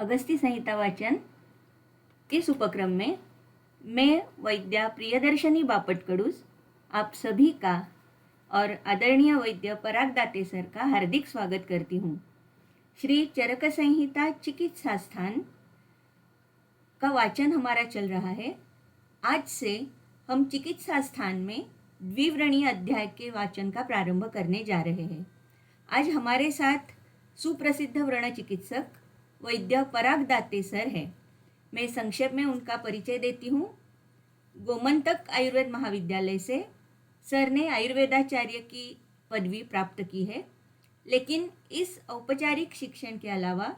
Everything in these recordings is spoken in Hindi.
अगस्ती संहिता वाचन इस उपक्रम में मैं वैद्या प्रियदर्शनी बापट कडूस आप सभी का और आदरणीय वैद्य पराग दाते सर का हार्दिक स्वागत करती हूँ। श्री चरक संहिता चिकित्सा स्थान का वाचन हमारा चल रहा है। आज से हम चिकित्सा स्थान में द्विव्रणीय अध्याय के वाचन का प्रारंभ करने जा रहे हैं। आज हमारे साथ सुप्रसिद्ध व्रण चिकित्सक वैद्य पराग दाते सर हैं। मैं संक्षेप में उनका परिचय देती हूँ। गोमंतक आयुर्वेद महाविद्यालय से सर ने आयुर्वेदाचार्य की पदवी प्राप्त की है, लेकिन इस औपचारिक शिक्षण के अलावा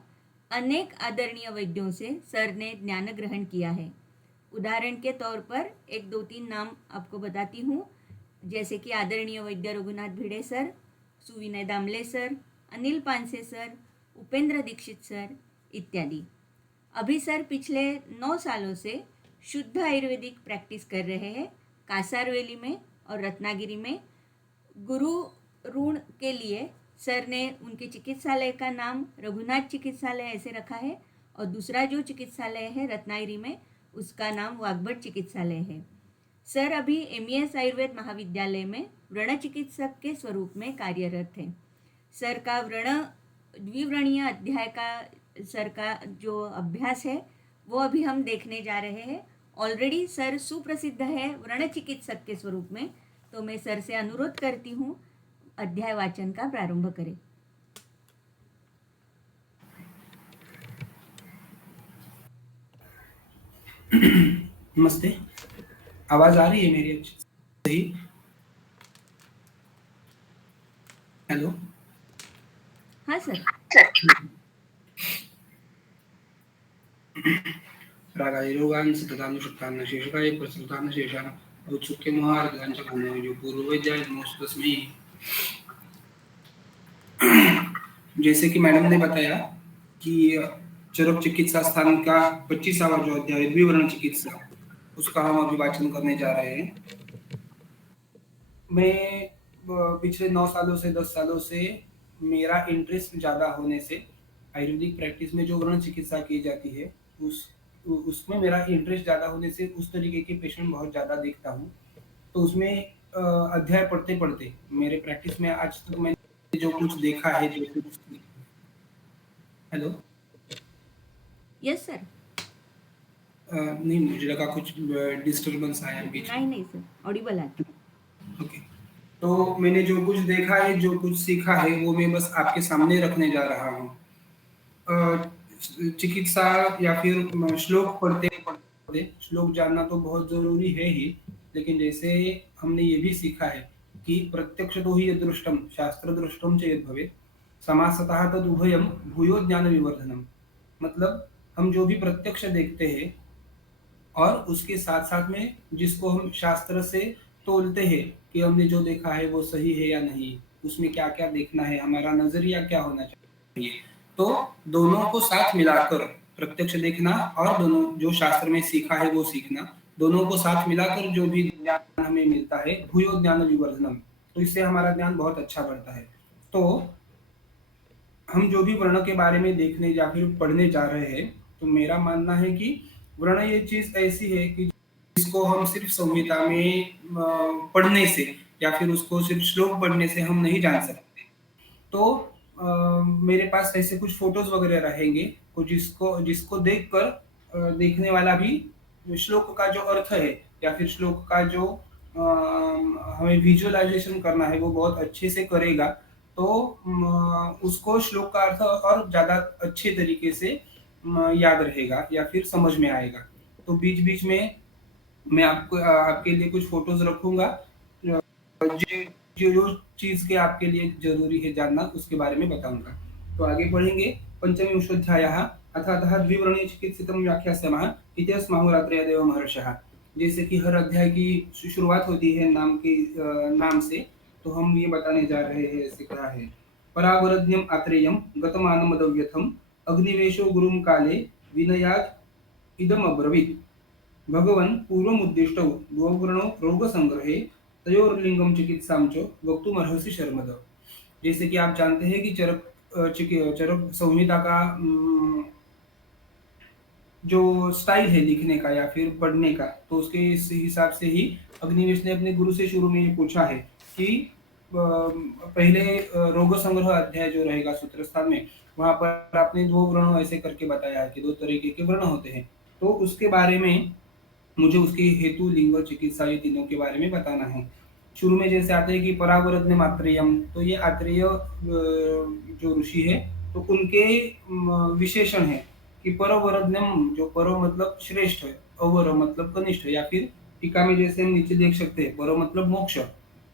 अनेक आदरणीय वैद्यों से सर ने ज्ञान ग्रहण किया है। उदाहरण के तौर पर 1-2-3 नाम आपको बताती हूँ, जैसे कि आदरणीय Vaidya Raghunath Bhide sir, Suvinay Damle sir, Anil Panse sir, Upendra Dixit sir इत्यादि। अभी सर पिछले 9 सालों से शुद्ध आयुर्वेदिक प्रैक्टिस कर रहे हैं कासारवेली में और रत्नागिरी में। गुरु ऋण के लिए सर ने उनके चिकित्सालय का नाम रघुनाथ चिकित्सालय ऐसे रखा है, और दूसरा जो चिकित्सालय है रत्नागिरी में उसका नाम वाग्भट चिकित्सालय है। सर अभी MES आयुर्वेद महाविद्यालय में व्रण चिकित्सक के स्वरूप में कार्यरत हैं। सर का द्विव्रणीय अध्याय का सर का जो अभ्यास है वो अभी हम देखने जा रहे हैं। ऑलरेडी सर सुप्रसिद्ध है व्रण चिकित्सक के स्वरूप में, तो मैं सर से अनुरोध करती हूँ अध्याय वाचन का प्रारंभ करें। नमस्ते, आवाज आ रही है मेरी अच्छी सही? हेलो। हाँ सर। रागादिरोगान् सततानुशक्तान् शेषकाय प्रसृतान् शेषान् औत्सुक्यमोहार्गान् च कामोजो पूर्ववैद्याय नमोस्तस्मै। जैसे कि मैडम ने बताया कि चरक चिकित्सा स्थान का 25वां जो अध्याय द्विवर्ण चिकित्सा, उसका हम अभी वाचन करने जा रहे हैं। मैं पिछले 9 सालों से 10 सालों से मेरा इंटरेस्ट ज़्यादा होने से आयुर्वेदिक प्रैक्टिस में जो व्रण चिकित्सा की जाती है उसमें मेरा इंटरेस्ट ज़्यादा होने से उस तरीके के पेशेंट बहुत ज़्यादा देखता हूँ। तो उसमें अध्याय पढ़ते पढ़ते मेरे प्रैक्टिस में आज तक मैंने जो कुछ देखा है, जो कुछ हेलो यस सर। नहीं, मुझे लगा कुछ डिस्टर्बेंस आया बीच में। नहीं सर, ऑडिबल है। ओके, तो मैंने जो कुछ देखा है, जो कुछ सीखा है, वो मैं बस आपके सामने रखने जा रहा हूँ। चिकित्सा या फिर श्लोक पढ़ते पढ़ते श्लोक जानना तो बहुत जरूरी है ही, लेकिन जैसे हमने ये भी सीखा है कि प्रत्यक्ष तो ही यदृष्टम शास्त्र दृष्टम च यद भवेत् समासतः तद उभयम भूयो ज्ञान विवर्धनम। मतलब हम जो भी प्रत्यक्ष देखते हैं और उसके साथ साथ में जिसको हम शास्त्र से तोलते हैं कि हमने जो देखा है वो सही है या नहीं, उसमें क्या क्या देखना है, हमारा नजरिया क्या होना चाहिए, तो दोनों को साथ मिलाकर प्रत्यक्ष देखना और दोनों जो शास्त्र में सीखा है वो सीखना, दोनों को साथ मिलाकर जो भी ज्ञान हमें मिलता है भूयो ज्ञान विवर्धनम, तो इससे हमारा ज्ञान बहुत अच्छा बढ़ता है। तो हम जो भी वर्ण के बारे में देखने या फिर पढ़ने जा रहे हैं, तो मेरा मानना है कि वर्ण ये चीज ऐसी है कि जिसको हम सिर्फ संहिता में पढ़ने से या फिर उसको सिर्फ श्लोक पढ़ने से हम नहीं जान सकते। तो मेरे पास ऐसे कुछ फोटोज वगैरह रहेंगे जिसको जिसको देखकर देखने वाला भी श्लोक का जो अर्थ है या फिर श्लोक का जो हमें विजुअलाइजेशन करना है वो बहुत अच्छे से करेगा, तो उसको श्लोक का अर्थ और ज्यादा अच्छे तरीके से याद रहेगा या फिर समझ में आएगा। तो बीच बीच में मैं आपको आपके लिए कुछ फोटोज रखूंगा, जो चीज के आपके लिए जरूरी है जानना उसके बारे में बताऊंगा। तो आगे पढ़ेंगे। पंचमी विशोध्यायः अथ अतः द्विवर्णीय चिकित्सितम व्याख्यास्यामः इति अस्माहुरात्रयदेव महर्षयः। जैसे कि हर अध्याय की शुरुआत होती है नाम से, तो हम ये बताने जा रहे हैं। ऐसे कहा है, परावरज्ञम आत्रेयम गतमानमदव्यथम अग्निवेशो गुरुम काले विनयात् इदम अब्रवीत् भगवन् पूर्वमुद्दिष्टौ द्वौवर्णौ रोगसंग्रहे तयोर्लिंगम चिकित्सां च वक्तुमर्हसि शर्मद। जैसे कि आप जानते हैं कि चरक संहिता का जो स्टाइल है लिखने का या फिर पढ़ने का, तो उसके इस हिसाब से ही अग्निवेश ने अपने गुरु से शुरू में ये पूछा है कि पहले रोग संग्रह अध्याय जो रहेगा सूत्रस्थान में, वहां पर आपने दो वर्ण ऐसे करके बताया है कि दो तरीके के वर्ण होते हैं, तो उसके बारे में मुझे उसके हेतु, लिंग और चिकित्सा, ये तीनों के बारे में बताना है। शुरू में जैसे आते हैं कि परावरज्ञ मात्रेयम, तो ये आत्रेय जो ऋषि है, तो उनके विशेषण है कि परवरज्ञम, जो पर मतलब श्रेष्ठ है, अवर मतलब कनिष्ठ, या फिर टीका में जैसे हम नीचे देख सकते हैं, पर मतलब मोक्ष,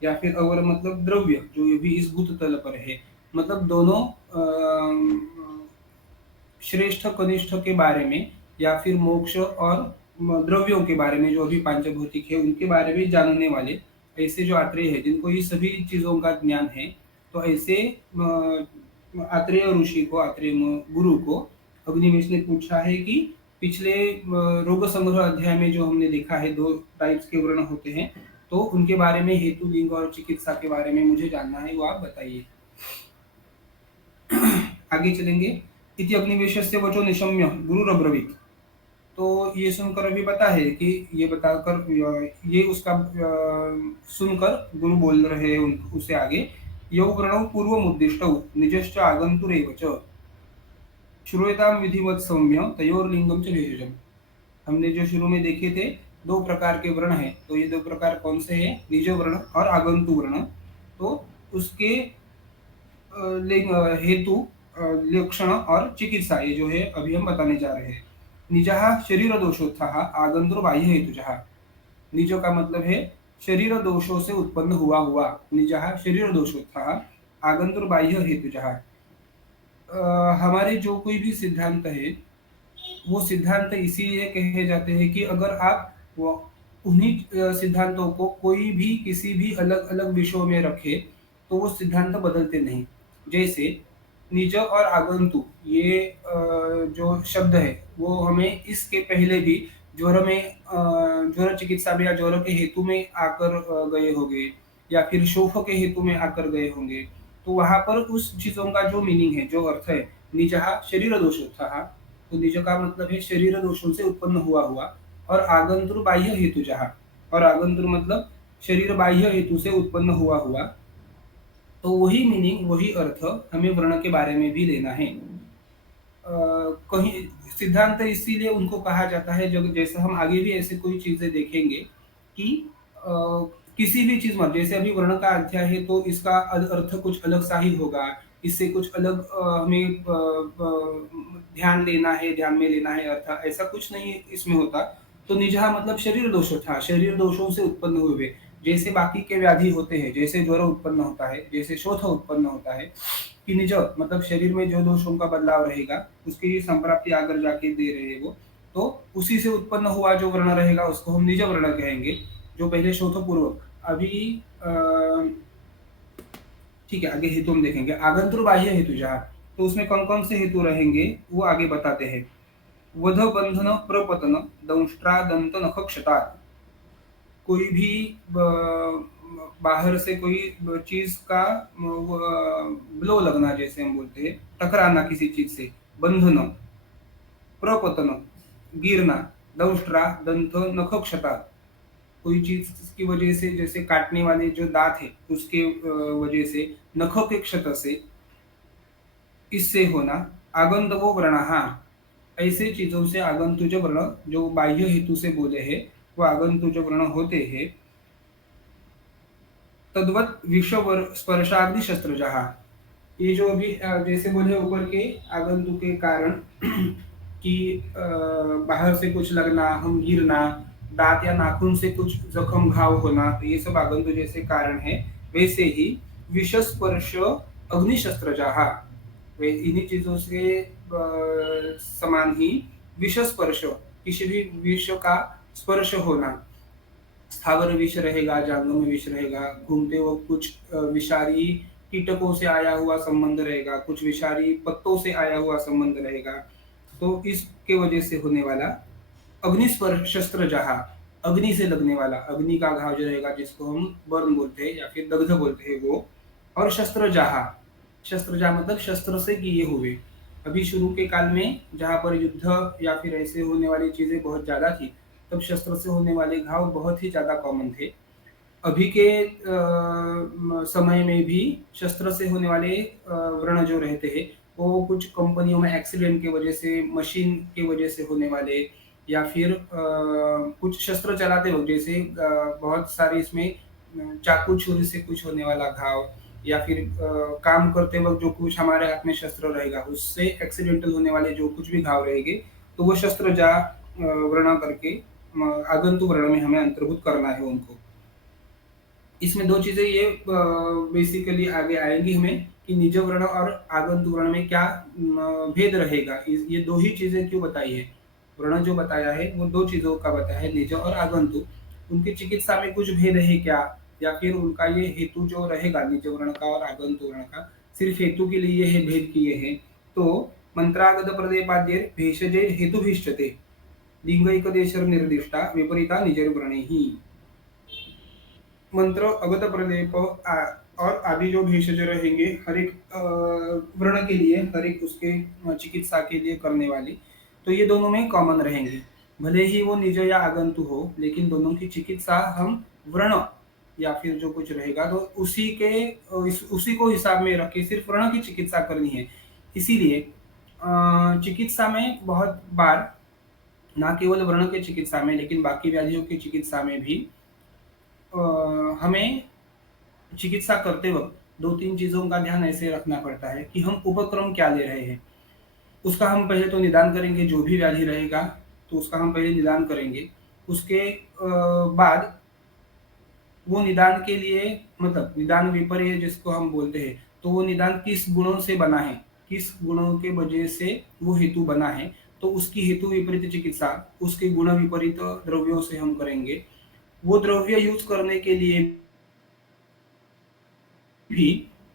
या फिर अवर मतलब द्रव्य, जो ये भी इस भूत तल पर है। मतलब दोनों श्रेष्ठ कनिष्ठ के बारे में, या फिर मोक्ष और द्रव्यों के बारे में, जो अभी पांचभौतिक है उनके बारे में जानने वाले ऐसे जो आत्रेय है, जिनको ये सभी चीजों का ज्ञान है, तो ऐसे आत्रेय ऋषि को, आत्रेय गुरु को अग्निवेश ने पूछा है कि पिछले रोग संग्रह अध्याय में जो हमने देखा है, दो टाइप्स के वर्ण होते हैं, तो उनके बारे में, हेतु, लिंग और चिकित्सा के बारे में मुझे जानना है, वो आप बताइए। आगे चलेंगे। इति अग्निवेशस्य वचो निशम्य गुरुरब्रवीत। तो ये सुनकर अभी बता है कि ये बताकर ये उसका सुनकर गुरु बोल रहे हैं उसे आगे, यौ गृणौ पूर्वमुद्दिष्टौ निजश्च आगन्तुरेव च श्रूयतां विधिवत् सौम्य तयोर्लिंगम च भेषजम्। हमने जो शुरू में देखे थे, दो प्रकार के वर्ण हैं, तो ये दो प्रकार कौन से हैं? निज वर्ण और आगंतु वर्ण। तो उसके हेतु, लक्षण और चिकित्सा, ये जो है अभी हम बताने जा रहे हैं। निजः शरीर दोषोत्थः आगंतुर बाह्य हेतुजः। निज का मतलब है शरीर दोषों से उत्पन्न हुआ। निजः शरीर दोषोत्थः आगंतुर बाह्य हेतुजः। हमारे जो कोई भी सिद्धांत है, वो सिद्धांत इसीलिए कहे जाते हैं कि अगर आप उन्हीं सिद्धांतों को कोई भी किसी भी अलग अलग विषयों में रखे, तो वो सिद्धांत बदलते नहीं। जैसे निज और आगंतु, ये जो शब्द है, वो हमें इसके पहले भी ज्वर में, ज्वर चिकित्सा में या ज्वर के हेतु में आकर गए होंगे, या फिर शोफ के हेतु में आकर गए होंगे। तो वहां पर उस चीजों का जो मीनिंग है, जो अर्थ है, निजः शरीर दोषोत्थः, तो निज का मतलब है शरीर दोषों से उत्पन्न हुआ, और आगंतुर बाह्य हेतु जहाँ, और आगंतुर मतलब शरीर बाह्य हेतु से उत्पन्न हुआ। तो वही मीनिंग, वही अर्थ हमें वर्ण के बारे में भी लेना है। कहीं सिद्धांत इसीलिए उनको कहा जाता है, जो जैसे हम आगे भी ऐसे कोई चीजें देखेंगे कि अ, किसी भी चीज में, जैसे अभी वर्ण का अध्याय है, तो इसका अर्थ कुछ अलग सा ही होगा, इससे कुछ अलग हमें ध्यान लेना है, ध्यान में लेना है अर्थ, ऐसा कुछ नहीं इसमें होता। तो निजहा मतलब शरीर दोष था, शरीर दोषों से उत्पन्न हुए, जैसे बाकी के व्याधि होते हैं, जैसे ज्वर उत्पन्न होता है, जैसे शोथ उत्पन्न होता है, कि निज मतलब शरीर में जो दोषों का बदलाव रहेगा, उसकी संप्राप्ति आकर जाके दे रहे हैं वो, तो उसी से उत्पन्न हुआ जो वर्ण रहेगा, उसको हम निज वर्ण कहेंगे, जो पहले शोथ पूर्व। अभी ठीक है, आगे हेतु हम देखेंगे। आगंतुर बाह्य हेतु जहाँ, तो उसमें कौन कौन से हेतु रहेंगे वो आगे बताते हैं। वध बंधन प्रपतन दंष्ट्रा दंत नख क्षतात्। कोई भी बाहर से कोई चीज का ब्लो लगना, जैसे हम बोलते हैं, टकराना किसी चीज से, बंधन, प्रपतन गिरना, दंष्ट्रा दंत नख क्षतात्, कोई चीज की वजह से, जैसे काटने वाले जो दांत है उसके वजह से, नखों के क्षत से, इससे होना। आगंतवो व्रणः, ऐसे चीजों से आगंतुज वर्ण, जो बाह्य हेतु से बोले हैं, वो आगंतुज वर्ण होते हैं। तद्वत विश्व स्पर्शाग्नि शस्त्र जहा, ये जो अभी जैसे बोले ऊपर के आगंतु के कारण कि बाहर से कुछ लगना, हम गिरना, दांत या नाखून से कुछ जख्म घाव होना, तो ये सब आगंतु जैसे कारण है। वैसे ही विष स्पर्श अग्निशस्त्र जहा, वे इन्हीं चीजों से समान ही विष स्पर्श, किसी भी विष का स्पर्श होना, स्थावर विष रहेगा, जांघों में विष रहेगा, घूमते वक्त कुछ विषारी कीटकों से आया हुआ संबंध रहेगा, कुछ विषारी पत्तों से आया हुआ संबंध रहेगा, तो इसके वजह से होने वाला। अग्निस्पर्श शस्त्र जहा, अग्नि से लगने वाला, अग्नि का घाव जो रहेगा, जिसको हम बर्न बोलते हैं या फिर दग्ध बोलते हैं वो। और शस्त्र जहा, शस्त्र जहा मतलब शस्त्र से किए हुए। अभी शुरू के काल में जहाँ पर युद्ध या फिर ऐसे होने वाली चीज़ें बहुत ज़्यादा थी, तब शस्त्र से होने वाले घाव बहुत ही ज़्यादा कॉमन थे। अभी के समय में भी शस्त्र से होने वाले व्रण जो रहते हैं, वो कुछ कंपनियों में एक्सीडेंट की वजह से, मशीन की वजह से होने वाले या फिर कुछ शस्त्र चलाते वक़्त जैसे बहुत सारे इसमें चाकू छुरी से कुछ होने वाला घाव या फिर काम करते वक़्त जो कुछ हमारे हाथ में शस्त्र रहेगा, उससे एक्सीडेंटल होने वाले जो कुछ भी घाव रहेंगे, तो वो शस्त्र व्रण करके आगंतुक व्रण में हमें अंतर्भुत करना है उनको। इसमें 2 चीज़ें ये बेसिकली आगे आएँगी हमें कि निज वर्ण और आगंतुक वर्ण में क्या भेद रहेगा। इस ये 2 ही चीज़ें क्यों बताई है? वर्ण जो बताया है वो 2 चीज़ों का बताया है, निज और आगंतुक। उनकी चिकित्सा में कुछ भेद है क्या? या फिर उनका ये हेतु जो रहेगा निज वर्ण का और आगंतुक वर्ण का, सिर्फ़ हेतु के लिए ये भेद किए हैं। तो मंत्रागत प्रदेपाद्यैर् भेषजैर् हेतुभिश्चते लिंगैकदेशर निर्दिष्टा विपरीता निजर्व्रणैः। मंत्र अगत प्रलेप और आदि जो भेषज रहेंगे हर एक व्रण के लिए, हर एक उसके चिकित्सा के लिए करने वाली, तो ये दोनों में कॉमन रहेंगे। भले ही वो निज या आगंतु हो, लेकिन दोनों की चिकित्सा हम व्रण या फिर जो कुछ रहेगा तो उसी को हिसाब में रख के सिर्फ व्रण की चिकित्सा करनी है। इसीलिए चिकित्सा में बहुत बार ना केवल व्रण की चिकित्सा में लेकिन बाकी व्याधियों की चिकित्सा में भी हमें चिकित्सा करते वक़्त 2-3 चीज़ों का ध्यान ऐसे रखना पड़ता है कि हम उपक्रम क्या ले रहे हैं। उसका हम पहले तो निदान करेंगे, जो भी व्याधि रहेगा, तो उसका हम पहले निदान करेंगे। उसके बाद वो निदान के लिए मतलब निदान विपर्य जिसको हम बोलते हैं, तो वो निदान किस गुणों से बना है, किस गुणों के वजह से वो हेतु बना है, तो उसकी हेतु विपरीत चिकित्सा उसके गुण विपरीत द्रव्यों से हम करेंगे। वो द्रव्य यूज़ करने के लिए भी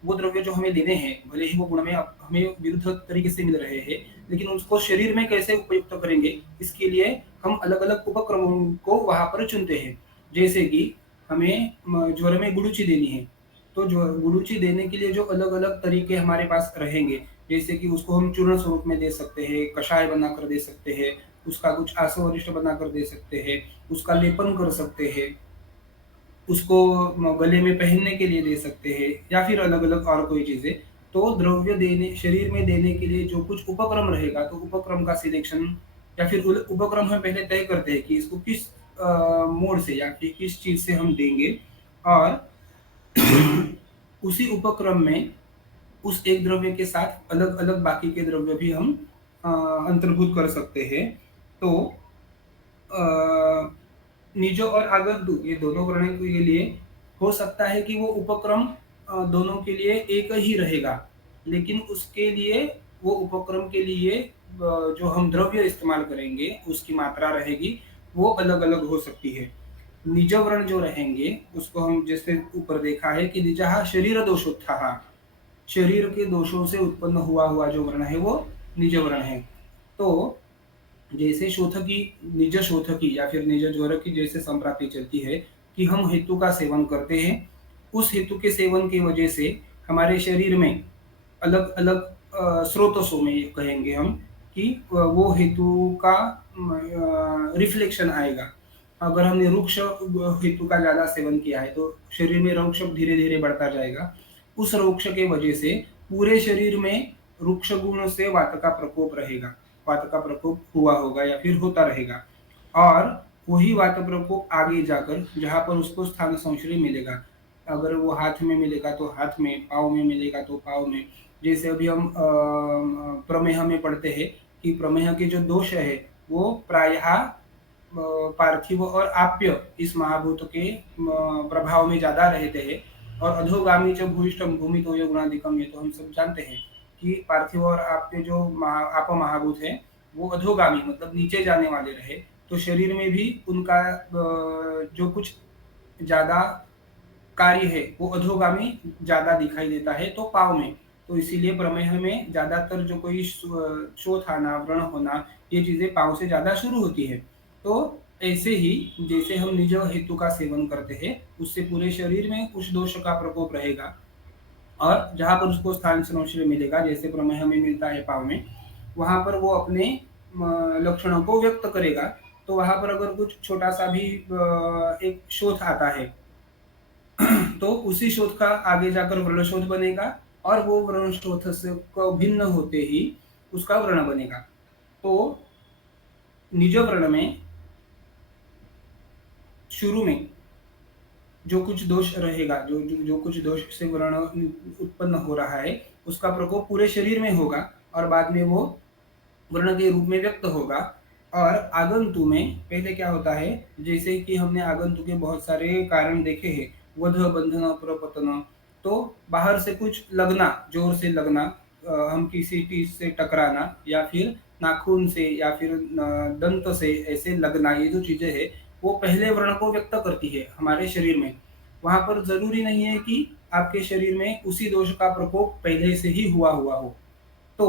वो द्रव्य जो हमें लेने हैं, भले ही वो गुण में हमें विरुद्ध तरीके से मिल रहे हैं, लेकिन उसको शरीर में कैसे उपयुक्त करेंगे, इसके लिए हम अलग-अलग उपक्रमों को वहाँ पर चुनते हैं। जैसे कि हमें ज्वर में गुडुचि देनी है, तो जो गुडुचि देने के लिए जो अलग-अलग तरीके हमारे पास रहेंगे, जैसे कि उसको हम चूर्ण स्वरूप में दे सकते हैं, कषाय बनाकर दे सकते हैं, उसका कुछ आसवरिष्ठ बनाकर दे सकते हैं, उसका लेपन कर सकते हैं। उसको गले में पहनने के लिए दे सकते हैं या फिर अलग-अलग और कोई चीज़ें। तो द्रव्य देने शरीर में देने के लिए जो कुछ उपक्रम रहेगा, तो उपक्रम का सिलेक्शन या फिर उल उपक्रम हम पहले तय करते हैं कि इसको किस मोड से या फिर किस चीज़ से हम देंगे और उसी उपक्रम में उस एक द्रव्य के साथ अलग-अलग बाकी के द्रव्य भी हम अ, अंतर्भूत कर सकते हैं। तो अ, निजो और आगंतुक ये दोनों वर्ण के लिए हो सकता है कि वो उपक्रम दोनों के लिए एक ही रहेगा, लेकिन उसके लिए वो उपक्रम के लिए जो हम द्रव्य इस्तेमाल करेंगे, उसकी मात्रा रहेगी, वो अलग-अलग हो सकती है। निज वर्ण जो रहेंगे, उसको हम जैसे ऊपर देखा है कि निजः शरीर दोषोत्थः, शरीर के दोषों से उत्पन्न हुआ जो वर्ण है, वो निज वर्ण है। तो जैसे शोथकी निज शोथकी या फिर निज ज्वर की जैसे संप्राप्ति चलती है कि हम हेतु का सेवन करते हैं, उस हेतु के सेवन की वजह से हमारे शरीर में अलग-अलग स्रोतों में कहेंगे हम कि वो हेतु का रिफ्लेक्शन आएगा। अगर हमने रुक्ष हेतु का ज़्यादा सेवन किया है, तो शरीर में रुक्ष धीरे-धीरे बढ़ता जाएगा। उस रुक्ष के वजह से पूरे शरीर में रुक्ष गुण से वात का प्रकोप रहेगा। वात का प्रकोप हुआ होगा या फिर होता रहेगा और वही वात प्रकोप आगे जाकर जहाँ पर उसको स्थान संश्रय मिलेगा, अगर वो हाथ में मिलेगा तो हाथ में, पाँव में मिलेगा तो पाँव में। जैसे अभी हम प्रमेह में पढ़ते हैं कि प्रमेह के जो दोष है वो प्रायः पार्थिव और आप्य इस महाभूत के प्रभाव में ज़्यादा रहते हैं और अधोगामी च भूयिष्ठम भूमितो यो गुणाधिकम, ये तो हम सब जानते हैं कि पार्थिव और आपके जो आप महाभूत है वो अधोगामी मतलब नीचे जाने वाले रहे, तो शरीर में भी उनका जो कुछ ज़्यादा कार्य है वो अधोगामी ज़्यादा दिखाई देता है तो पाँव में। तो इसीलिए प्रमेह में ज़्यादातर जो कोई शोथ आना, व्रण होना, ये चीज़ें पाँव से ज़्यादा शुरू होती है। तो ऐसे ही जैसे हम निज हेतु का सेवन करते हैं, उससे पूरे शरीर में कुछ दोष का प्रकोप रहेगा और जहाँ पर उसको स्थान संश्रय मिलेगा, जैसे प्रमेह में मिलता है पाँव में, वहाँ पर वो अपने लक्षणों को व्यक्त करेगा। तो वहाँ पर अगर कुछ छोटा-सा भी एक शोथ आता है, तो उसी शोथ का आगे जाकर वर्णशोथ बनेगा और वो वर्णशोथ से को भिन्न होते ही उसका वर्ण बनेगा। तो निज वर्ण में शुरू में जो कुछ दोष रहेगा, जो कुछ दोष से वर्ण उत्पन्न हो रहा है, उसका प्रकोप पूरे शरीर में होगा और बाद में वो वर्ण के रूप में व्यक्त होगा। और आगंतु में पहले क्या होता है, जैसे कि हमने आगंतु के बहुत सारे कारण देखे हैं, वध, बंधन, प्रपतन। तो बाहर से कुछ लगना, जोर से लगना, हम किसी चीज से टकराना या फिर नाखून से या फिर दंत से ऐसे लगना, ये जो चीजें है वो पहले वर्ण को व्यक्त करती है हमारे शरीर में। वहां पर जरूरी नहीं है कि आपके शरीर में उसी दोष का प्रकोप पहले से ही हुआ हो। तो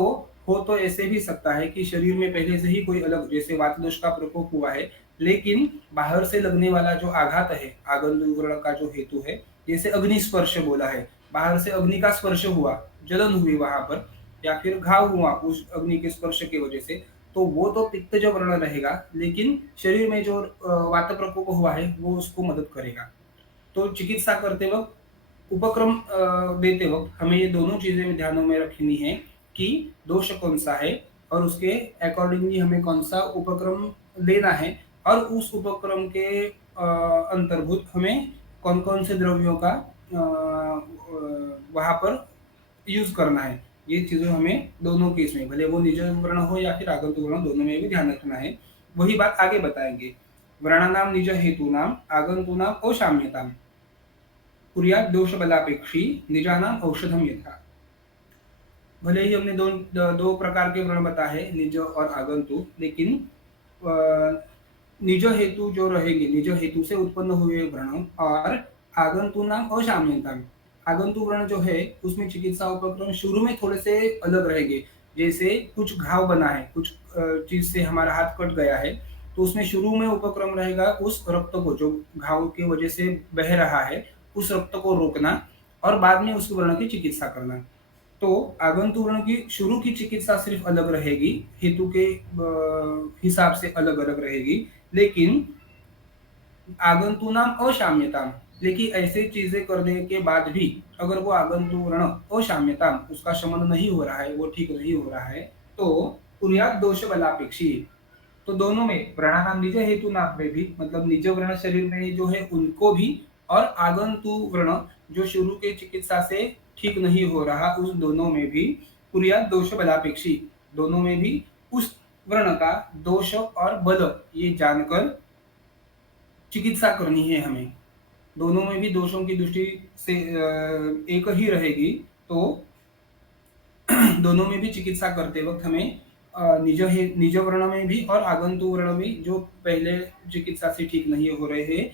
हो तो ऐसे भी सकता है कि शरीर में पहले से ही कोई अलग, जैसे वात दोष का प्रकोप हुआ है, लेकिन बाहर से लगने वाला जो आघात है, आगंतुक व्रण का जो हेतु है, जैसे अग्नि स्पर्श बोला है, बाहर से अग्नि का स्पर्श हुआ, जलन हुई वहां पर, या फिर घाव हुआ उस अग्नि के स्पर्श की वजह से, तो वो तो पित्तज वर्ण रहेगा, लेकिन शरीर में जो वात प्रकोप हुआ है वो उसको मदद करेगा। तो चिकित्सा करते वक्त, उपक्रम देते वक्त हमें ये दोनों चीजें ध्यान में रखनी है कि दोष कौन सा है और उसके अकॉर्डिंगली हमें कौन सा उपक्रम लेना है, और उस उपक्रम के अंतर्भूत हमें कौन कौन से द्रव्यों का वहां पर यूज करना है। ये चीजें हमें दोनों केस में, भले वो निज वर्ण हो या फिर आगंतुक वर्ण, दोनों में भी ध्यान रखना है। वही बात आगे बताएंगे। वर्णानाम निज हेतु नाम आगंतु नाम असाम्यताम कुर्यात् दोष बलापेक्षी निजानाम औषधम यथा। भले ही हमने दो प्रकार के वर्ण बताए, निज और आगंतुक, लेकिन निज हेतु जो रहेंगे, निज हेतु से उत्पन्न हुए वर्ण और आगंतु नाम असाम्यताम, आगंतु वर्ण जो है उसमें चिकित्सा उपक्रम शुरू में थोड़े से अलग रहेंगे। जैसे कुछ घाव बना है, कुछ चीज से हमारा हाथ कट गया है, तो उसमें शुरू में उपक्रम रहेगा उस रक्त को, जो घाव की वजह से बह रहा है, उस रक्त को रोकना और बाद में उस वर्ण की चिकित्सा करना। तो आगंतु वर्ण की शुरू की चिकित्सा सिर्फ अलग रहेगी, हेतु के हिसाब से अलग अलग रहेगी, लेकिन आगंतु नाम असाम्यता, लेकिन ऐसे चीजें करने के बाद भी अगर वो आगंतु वर्ण असाम्यता, उसका शमन नहीं हो रहा है, वो ठीक नहीं हो रहा है, तो कुर्यात् दोष बलापेक्षी। तो दोनों में, व्रणानाम निज हेतु नाम में भी, मतलब निज वर्ण शरीर में जो है उनको भी, और आगंतु वर्ण जो शुरू के चिकित्सा से ठीक नहीं हो रहा, उस दोनों में भी कुर्यात् दोष बलापेक्षी, दोनों में भी उस वर्ण का दोष और बल ये जानकर चिकित्सा करनी है हमें। दोनों में भी दोषों की दृष्टि से एक ही रहेगी, तो दोनों में भी चिकित्सा करते वक्त हमें निज वर्ण में भी और आगंतु वर्ण में जो पहले चिकित्सा से ठीक नहीं हो रहे हैं,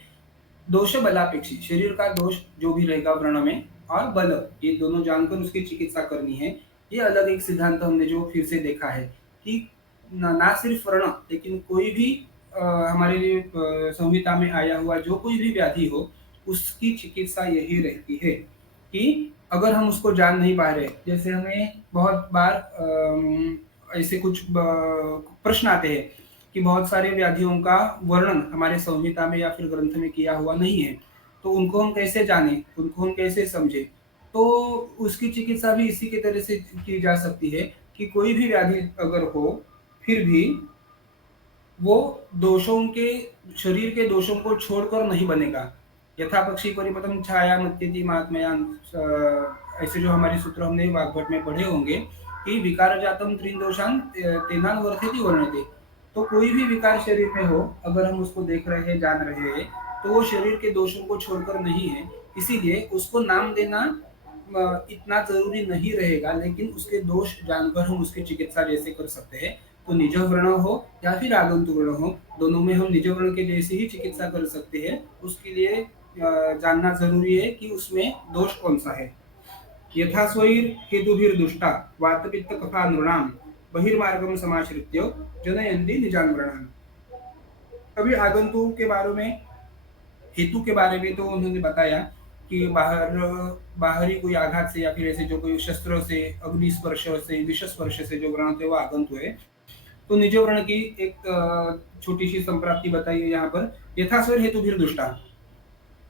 दोष बलापेक्षी, शरीर का दोष जो भी रहेगा वर्ण में, और बल, ये दोनों जानकर उसकी चिकित्सा करनी है। ये अलग एक सिद्धांत हमने जो फिर से देखा है कि ना सिर्फ वर्ण, लेकिन कोई भी हमारे लिए संहिता में आया हुआ जो कोई भी व्याधि हो, उसकी चिकित्सा यही रहती है कि अगर हम उसको जान नहीं पा रहे, जैसे हमें बहुत बार ऐसे कुछ प्रश्न आते हैं कि बहुत सारे व्याधियों का वर्णन हमारे संहिता में या फिर ग्रंथ में किया हुआ नहीं है, तो उनको हम कैसे जाने, उनको हम कैसे समझे। तो उसकी चिकित्सा भी इसी के तरह से की जा सकती है कि कोई भी व्याधि अगर हो, फिर भी वो दोषों के, शरीर के दोषों को छोड़कर नहीं बनेगा। यथा पक्षी परिपतम छाया मत्यति महात्मयान, ऐसे जो हमारे सूत्र हमने वाग्भट में पढ़े होंगे कि विकार जातम त्रीन दोषान तेनान वर्तेति वर्णते। तो कोई भी विकार शरीर में हो, अगर हम उसको देख रहे हैं, जान रहे हैं, तो वो शरीर के दोषों को छोड़कर नहीं है, इसीलिए उसको नाम देना इतना जरूरी नहीं रहेगा, लेकिन उसके दोष जानकर हम उसकी चिकित्सा जैसे कर सकते हैं। तो निज वर्ण हो या फिर आगंतु वर्ण हो, दोनों में हम निज वर्ण के जैसी ही चिकित्सा कर सकते हैं। उसके लिए जानना जरूरी है कि उसमें दोष कौन सा है। यथा स्वैर हेतुभिर्दुष्टा वातपित्त कफा नृणाम बहिर्मार्गम समाश्रित्य जनयन्ति निजान वर्णान। अभी आगंतु के बारे में, हेतु के बारे में तो उन्होंने बताया कि बाहरी कोई आघात से या फिर ऐसे जो कोई शस्त्र से, अग्नि स्पर्श से, विष स्पर्श से जो व्रण थे वो आगंत हुए। तो निज व्रण की एक छोटी सी संप्राप्ति बताई है यहाँ पर। यथास्वर हेतु भी दुष्टा,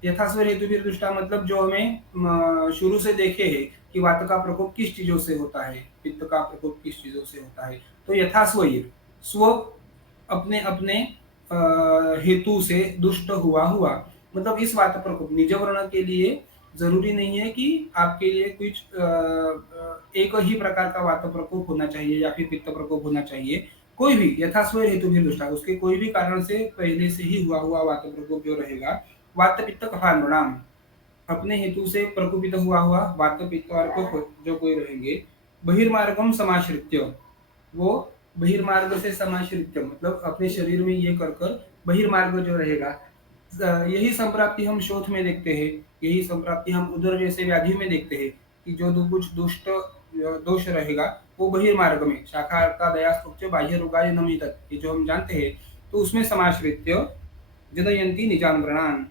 यथास्वर हेतु भी दुष्टा मतलब जो हमें शुरू से देखे है कि वात का प्रकोप किस चीजों से होता है, पित्त का प्रकोप किस चीजों से होता है। तो यथास्व स्व अपने अपने हेतु से दुष्ट हुआ हुआ, मतलब इस वात प्रकोप निज वर्ण के लिए जरूरी नहीं है कि आपके लिए कुछ एक ही प्रकार का वात प्रकोप होना चाहिए या फिर पित्त प्रकोप होना चाहिए। कोई भी यथास्वर हेतु भी दुष्टा, उसके कोई भी कारण से पहले से ही हुआ हुआ वात प्रकोप जो रहेगा, वात पित्त कफानुणाम, अपने हेतु से प्रकोपित हुआ हुआ वात पित्त और कफ जो कोई रहेंगे, बहिर्मार्गम समाश्रित्य, वो बहिर्मार्ग से समाश्रित्य मतलब अपने शरीर में ये कर कर बहिर्मार्ग जो रहेगा, यही संप्राप्ति हम शोथ में देखते हैं, यही संप्राप्ति हम उदर जैसे व्याधि में देखते हैं कि जो कुछ दुष्ट दोष रहेगा वो बहिर्मार्ग में शाखा का दयास्तुक्च बाह्य रोगाय नमित, ये जो हम जानते हैं, तो उसमें समाश्रित्य जनयंती निजान व्रणान,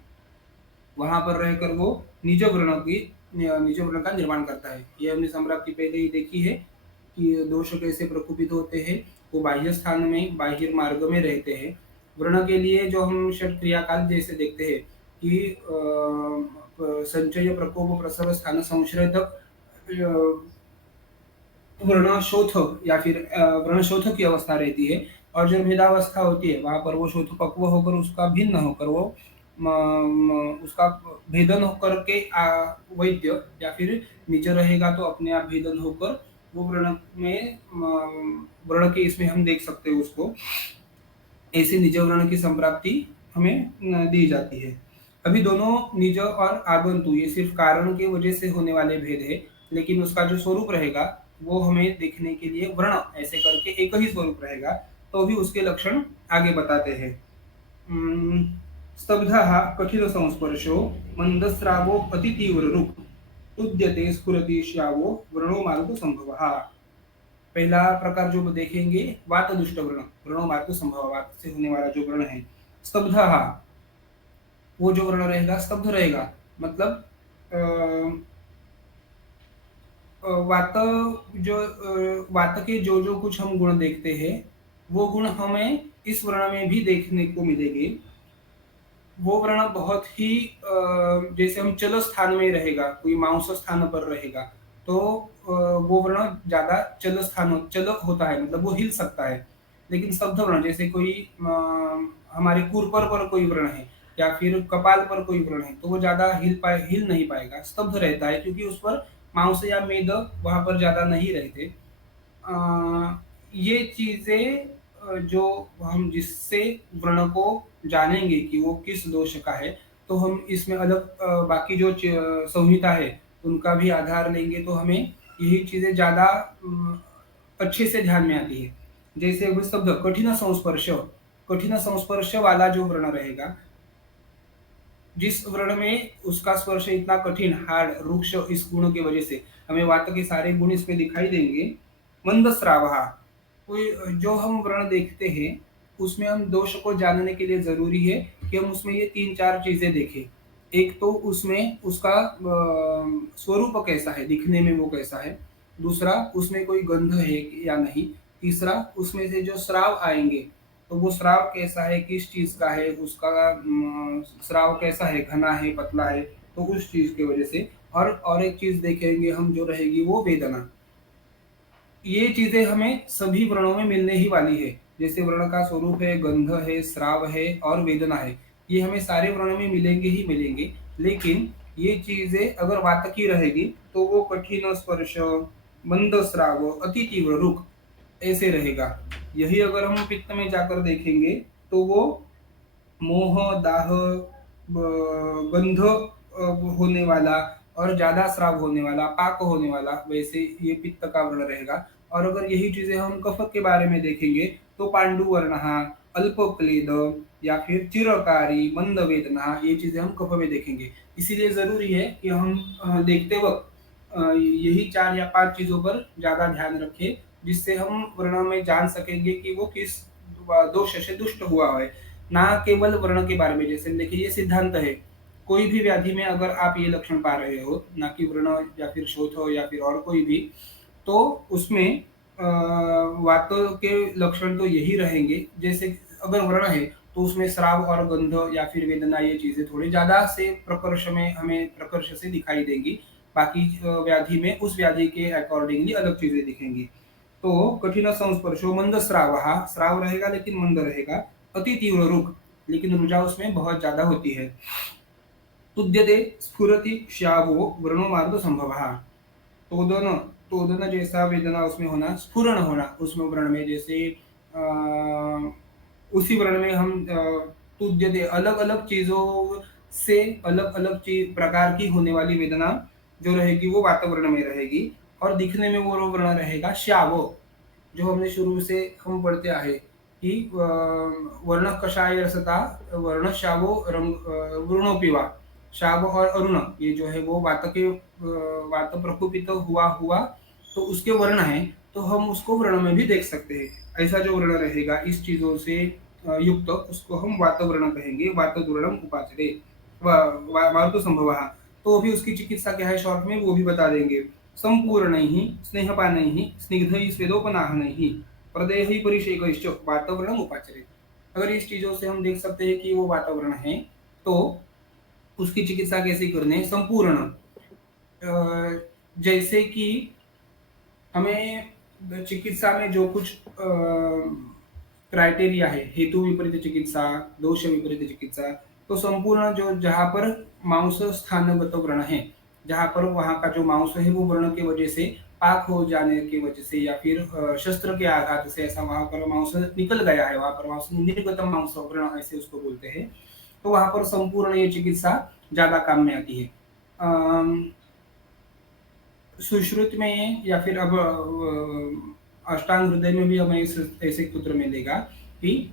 वहां पर रहकर वो निज व्रण का निर्माण करता है। ये हमने संप्राप्ति पहले ही देखी है कि दोष कैसे प्रकोपित होते हैं, वो बाह्य स्थान में बाह्य मार्ग में रहते हैं। व्रण के लिए जो हम षट क्रियाकाल जैसे देखते हैं कि संचय प्रकोप प्रसव स्थान संश्रय तक व्रणशोथ या फिर व्रणशोथ की अवस्था रहती है, और जो भेदावस्था होती है वहां पर वो शोथ पक्व होकर उसका भिन्न होकर वो उसका भेदन होकर के वैद्य या फिर निज रहेगा तो अपने आप भेदन होकर वो व्रण में व्रण के इसमें हम देख सकते हैं उसको। ऐसे निज व्रण की संप्राप्ति हमें दी जाती है। अभी दोनों निज और आगंतु ये सिर्फ कारण की वजह से होने वाले भेद है, लेकिन उसका जो स्वरूप रहेगा वो हमें देखने के लिए व्रण ऐसे करके एक ही स्वरूप रहेगा, तो भी उसके लक्षण आगे बताते हैं। स्तब्धः कठिन संस्पर्शो मंदस्रावो अति तीव्र रूप उद्यते स्फुरति श्यावो व्रणो मार्ग संभवः। पहला प्रकार जो देखेंगे वात दुष्ट व्रण, व्रणो मार्ग संभव, वात से होने वाला जो व्रण है। स्तब्धः, वो जो व्रण रहेगा स्तब्ध रहेगा, मतलब वात वात के जो जो कुछ हम गुण देखते हैं वो गुण हमें इस वर्ण में भी देखने को मिलेंगे। वो वर्ण बहुत ही जैसे हम चल स्थान में रहेगा, कोई मांस स्थान पर रहेगा तो वो वर्ण ज्यादा चल होता है, मतलब वो हिल सकता है। लेकिन स्तब्ध वर्ण जैसे कोई हमारे कुरपर पर कोई वर्ण है या फिर कपाल पर कोई व्रण है तो वो ज्यादा हिल नहीं पाएगा, स्तब्ध रहता है, क्योंकि उस पर मांस या मेद वहां पर ज्यादा नहीं रहते। ये चीजें जो हम जिससे व्रण को जानेंगे कि वो किस दोष का है, तो हम इसमें अलग बाकी जो संहिता है उनका भी आधार लेंगे तो हमें यही चीजें ज्यादा अच्छे से ध्यान में आती है। जैसे शब्द कठिन संस्पर्श वाला जो वर्ण रहेगा, जिस वर्ण में उसका स्पर्श इतना कठिन हार्ड रुक्ष, इस गुण की वजह से हमें वात के सारे गुण इसमें दिखाई देंगे। मंद श्रावहा, कोई जो हम वर्ण देखते हैं उसमें हम दोष को जानने के लिए जरूरी है कि हम उसमें ये 3-4 चीजें देखें। एक तो उसमें उसका स्वरूप कैसा है, दिखने में वो कैसा है, दूसरा उसमें कोई गंध है या नहीं, तीसरा उसमें से जो श्राव आएंगे तो वो श्राव कैसा है, किस चीज का है, उसका श्राव कैसा है, घना है पतला है, तो उस चीज की वजह से। और एक चीज देखेंगे हम जो रहेगी वो वेदना। ये चीजें हमें सभी वर्णों में मिलने ही वाली है, जैसे वर्ण का स्वरूप है, गंध है, श्राव है और वेदना है, ये हमें सारे वर्णों में मिलेंगे ही मिलेंगे। लेकिन ये चीजें अगर वात की रहेगी तो वो कठिन स्पर्श, मंद श्राव, अति तीव्र रुख ऐसे रहेगा। यही अगर हम पित्त में जाकर देखेंगे तो वो मोह, दाह, गंध होने वाला और ज्यादा श्राव होने वाला, पाक होने वाला, वैसे ये पित्त का वर्ण रहेगा। और अगर यही चीजें हम कफ के बारे में देखेंगे तो पांडु वर्ण, अल्प क्लेद या फिर चिरकारी, मंद वेदना, ये चीजें हम कफ में देखेंगे। इसीलिए जरूरी है कि हम देखते वक्त यही 4 या 5 चीजों पर ज्यादा ध्यान रखें, जिससे हम वर्ण में जान सकेंगे कि वो किस दोष से दुष्ट हुआ है। ना केवल वर्ण के बारे में, जैसे देखिए ये सिद्धांत है कोई भी व्याधि में अगर आप ये लक्षण पा रहे हो, ना कि व्रण या फिर शोथ हो या फिर और कोई भी, तो उसमें वात के लक्षण तो यही रहेंगे। जैसे अगर व्रण है तो उसमें स्राव और गंध या फिर वेदना, ये चीजें थोड़ी ज्यादा से प्रकर्ष में हमें प्रकर्ष से दिखाई देंगी। बाकी व्याधि में उस व्याधि के अकॉर्डिंगली अलग चीजें दिखेंगी। तो कठिन संस्पर्शो मंद स्राव, स्राव रहेगा लेकिन मंद रहेगा। अति तीव्र रुक, लेकिन रुझा उसमें बहुत ज्यादा होती है। तुद्यते स्फुरति श्यावो व्रणो मार्ग संभव, तोदन, तोदन जैसा वेदना उसमें होना, स्फुरण होना उसमें व्रण में, जैसे उसी व्रण में हम तुद्यते अलग अलग चीजों से अलग अलग चीज प्रकार की होने वाली वेदना जो रहेगी वो वातावरण में रहेगी। और दिखने में वो व्रण रहेगा श्यावो, जो हमने शुरू से हम पढ़ते आए कि वर्ण कषाय रसता वर्ण श्यावो रंग वृणोपिवा, श्याव और अरुण ये जो है वो वात के वात प्रकोपित हुआ हुआ तो उसके वर्ण है, तो हम उसको वर्ण में भी देख सकते हैं। ऐसा जो वर्ण रहेगा इस चीजों से युक्त उसको हम वातवर्ण कहेंगे। वातदूर्णम उपाचरे वातु संभव, तो भी उसकी चिकित्सा क्या है शॉर्ट में वो भी बता देंगे। संपूर्ण ही स्नेहपान ही स्निग्ध स्वेदोपनाहन ही प्रदेह परिषेक वातावरण उपाचरे। अगर इस चीजों से हम देख सकते हैं कि वो वातावरण है, तो उसकी चिकित्सा कैसे करने, संपूर्ण जैसे कि हमें चिकित्सा में जो कुछ क्राइटेरिया है, हेतु विपरीत चिकित्सा, दोष विपरीत चिकित्सा, तो संपूर्ण जो जहाँ पर मांस स्थानगत व्रण है, जहाँ पर वहाँ का जो मांस है वो व्रण के वजह से पाक हो जाने की वजह से या फिर शस्त्र के आघात से ऐसा वहाँ पर मांस निकल गया है, वहाँ पर मांस निर्गत मांस व्रण ऐसे उसको बोलते हैं, तो वहाँ पर संपूर्ण ये चिकित्सा ज्यादा काम में आती है। सुश्रुत में या फिर अब अष्टांग हृदय में भी हमें ऐसे सूत्र मिलेगा कि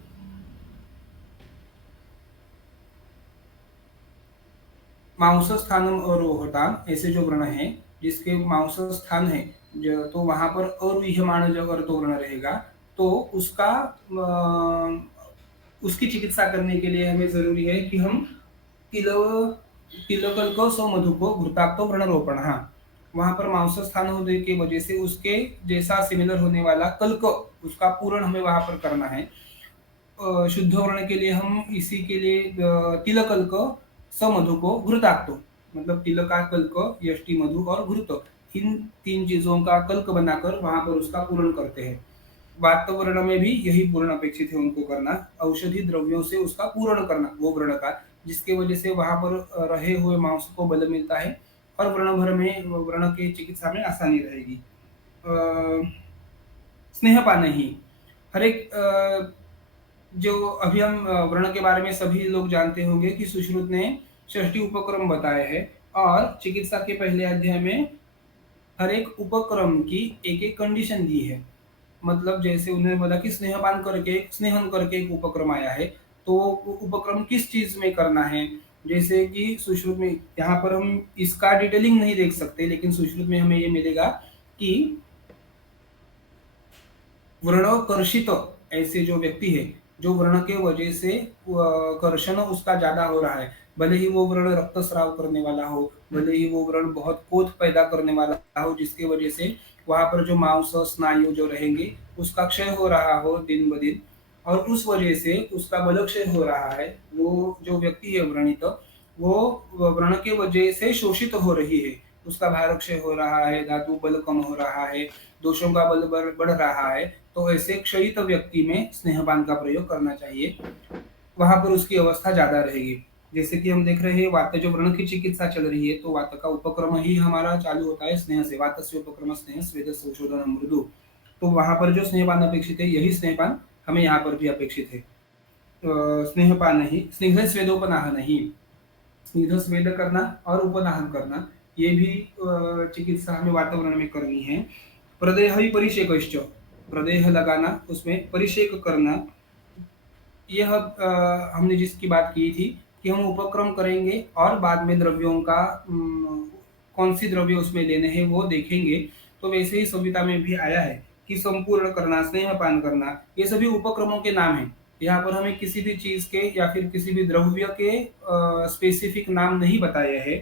मांस स्थानम अरोहता, ऐसे जो व्रण है जिसके मांस स्थान है तो वहां पर अविह्यमान जब अर्थो व्रण रहेगा, तो उसका उसकी चिकित्सा करने के लिए हमें जरूरी है कि हम तिल तिलकल्क सौमधुको घृताक्तो व्रण रोपण, वहां पर मांस स्थान होने की वजह से उसके जैसा सिमिलर होने वाला कल्क उसका पूर्ण हमें वहां पर करना है। शुद्ध वर्ण के लिए हम इसी के लिए तिलकल्क समधु को घृताक्तो, मतलब तिल का कल्क, यष्टि मधु और घृत, इन तीन चीजों का कल्क बनाकर वहां पर उसका पूर्ण करते हैं। वातावरण में भी यही पूर्ण अपेक्षित है उनको करना, औषधि द्रव्यों से उसका पूर्ण करना वो व्रण का, जिसके वजह से वहां पर रहे हुए मांस को बल मिलता है और व्रण भर में व्रण के चिकित्सा में आसानी रहेगी। स्नेहपान ही, हर एक जो अभी हम व्रण के बारे में सभी लोग जानते होंगे कि सुश्रुत ने षष्ठी उपक्रम बताए हैं और चिकित्सा के पहले अध्याय में हर एक उपक्रम की एक एक कंडीशन दी है। मतलब जैसे उन्होंने बोला कि स्नेहपान करके स्नेहन करके एक उपक्रम आया है, तो उपक्रम किस चीज में करना है, जैसे कि सुश्रुत में यहाँ पर हम इसका डिटेलिंग नहीं देख सकते, लेकिन सुश्रुत में हमें ये मिलेगा कि व्रणकर्षित ऐसे जो व्यक्ति है जो व्रण के वजह से कर्षण उसका ज्यादा हो रहा है, भले ही वो व्रण रक्तस्राव करने वाला हो, भले ही वो व्रण बहुत कोथ पैदा करने वाला हो, जिसकी वजह से वहां पर जो मांस स्नायु जो रहेंगे उसका क्षय हो रहा हो दिन ब दिन, और उस वजह से उसका बलक्षय हो रहा है, वो जो व्यक्ति है व्रणित वो व्रण के वजह से शोषित हो रही है, उसका भारक्षय हो रहा है, धातु बल कम हो रहा है, दोषों का बल बढ़ रहा है, तो ऐसे क्षयित व्यक्ति में स्नेहपान का प्रयोग करना चाहिए, वहां पर उसकी अवस्था ज्यादा रहेगी। जैसे कि हम देख रहे हैं वात जो व्रण की चिकित्सा चल रही है, तो वात का उपक्रम ही हमारा चालू होता है स्नेह से, वात से उपक्रम स्नेह स्वेद संशोधन मृदु, तो वहां पर जो स्नेहपान अपेक्षित है यही स्नेहपान हमें यहाँ पर भी अपेक्षित है। स्नेहपान नहीं, स्निग्ध स्वेदोपनाह नहीं, स्निग्ध स्वेद करना और उपनाहन करना, ये भी चिकित्सा हमें वातावरण में करनी है। प्रदेह ही परिषेक, प्रदेह लगाना, उसमें परिषेक करना, यह हमने जिसकी बात की थी कि हम उपक्रम करेंगे और बाद में द्रव्यों का कौन सी द्रव्य उसमें लेने हैं वो देखेंगे, तो वैसे ही संहिता में भी आया है कि संपूर्ण करना, स्नेहपान करना, ये सभी उपक्रमों के नाम हैं। यहाँ पर हमें किसी भी चीज़ के या फिर किसी भी द्रव्य के स्पेसिफिक नाम नहीं बताया है।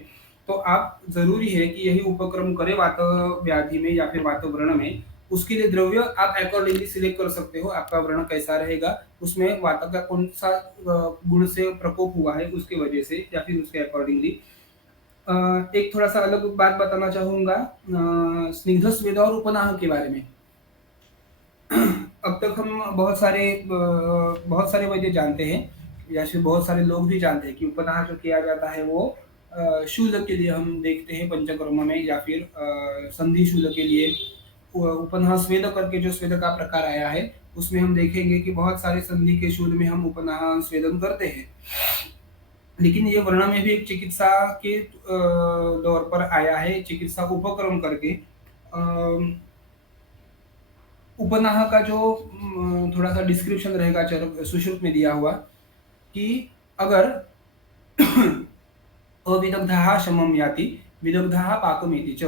तो आप ज़रूरी है कि यही उपक्रम करें वात व्याधि में या फिर वातवर्ण में। उसके लिए द्रव्य आप अकॉर्डिंगली सिलेक्ट कर सकते हो, आपका व्रण कैसा रहेगा, उसमें वात का कौन-सा गुण से प्रकोप हुआ है उसकी वजह से या फिर उसके अकॉर्डिंगली। एक थोड़ा-सा अलग बात बताना चाहूँगा स्निग्ध स्वेद और उपनाह के बारे में। अब तक हम बहुत सारे वैद्य जानते हैं या फिर बहुत सारे लोग भी जानते हैं कि उपनाह जो किया जाता है वो शूल के लिए हम देखते हैं पंचकर्म में या फिर संधि शूल के लिए उपनाह स्वेद करके जो स्वेद का प्रकार आया है उसमें हम देखेंगे कि बहुत सारे संधि के शूल में हम उपनाह स्वेदन करते हैं। लेकिन ये वर्ण में भी एक चिकित्सा के दौर पर आया है, चिकित्सा उपक्रम करके। उपनाह का जो थोड़ा-सा डिस्क्रिप्शन रहेगा सुश्रुत में दिया हुआ कि अगर अविदग्धः शमं याति, विदग्धः पाकमेति च।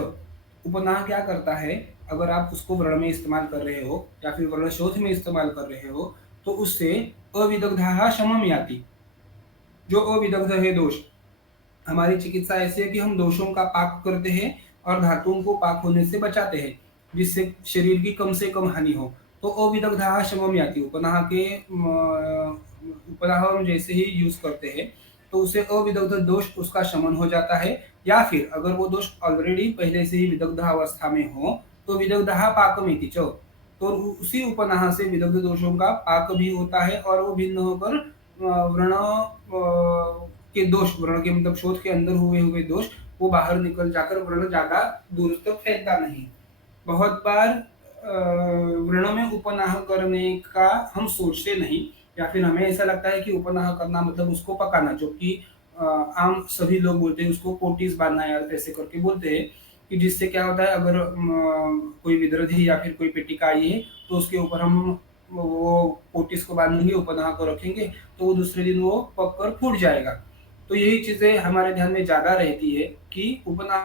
उपनाह क्या करता है, अगर आप उसको वर्ण में इस्तेमाल कर रहे हो या फिर वर्ण शोध में इस्तेमाल कर रहे हो, तो उससे अविदग्धः शमं याति। जो अविदग्ध है दोष, हमारी चिकित्सा ऐसी है कि हम दोषों का पाक करते हैं और धातुओं को पाक होने से बचाते हैं, जिससे शरीर की कम से कम हानि हो। तो अविदग्धः शमं याति उपनाह के उपनाह हम जैसे ही यूज करते हैं तो उससे अविदग्ध दोष उसका शमन हो जाता है या फिर अगर वो दोष ऑलरेडी पहले से ही विदग्ध अवस्था में हो तो विदग्धः पाकमिति च। तो उसी उपनाह से विदग्ध दोषों का पाक भी होता है और वो भिन्न होकर व्रण के दोष, व्रण के मतलब शोथ के अंदर हुए दोष वो बाहर निकल जाकर व्रण ज्यादा दूर तक फैलता नहीं। बहुत बार व्रण में उपनाह करने का हम सोचते नहीं या फिर हमें ऐसा लगता है कि उपनाह करना मतलब उसको पकाना, जो कि आम सभी लोग बोलते हैं उसको पोटीज बांधना या ऐसे करके बोलते हैं कि जिससे क्या होता है अगर कोई विद्रधी या फिर कोई पेटिका आई है तो उसके ऊपर हम वो पोटीज को बांधेंगे, उपनाह को रखेंगे तो वो दूसरे दिन वो पक कर फूट जाएगा। तो यही चीजें हमारे ध्यान में ज्यादा रहती है कि उपनाह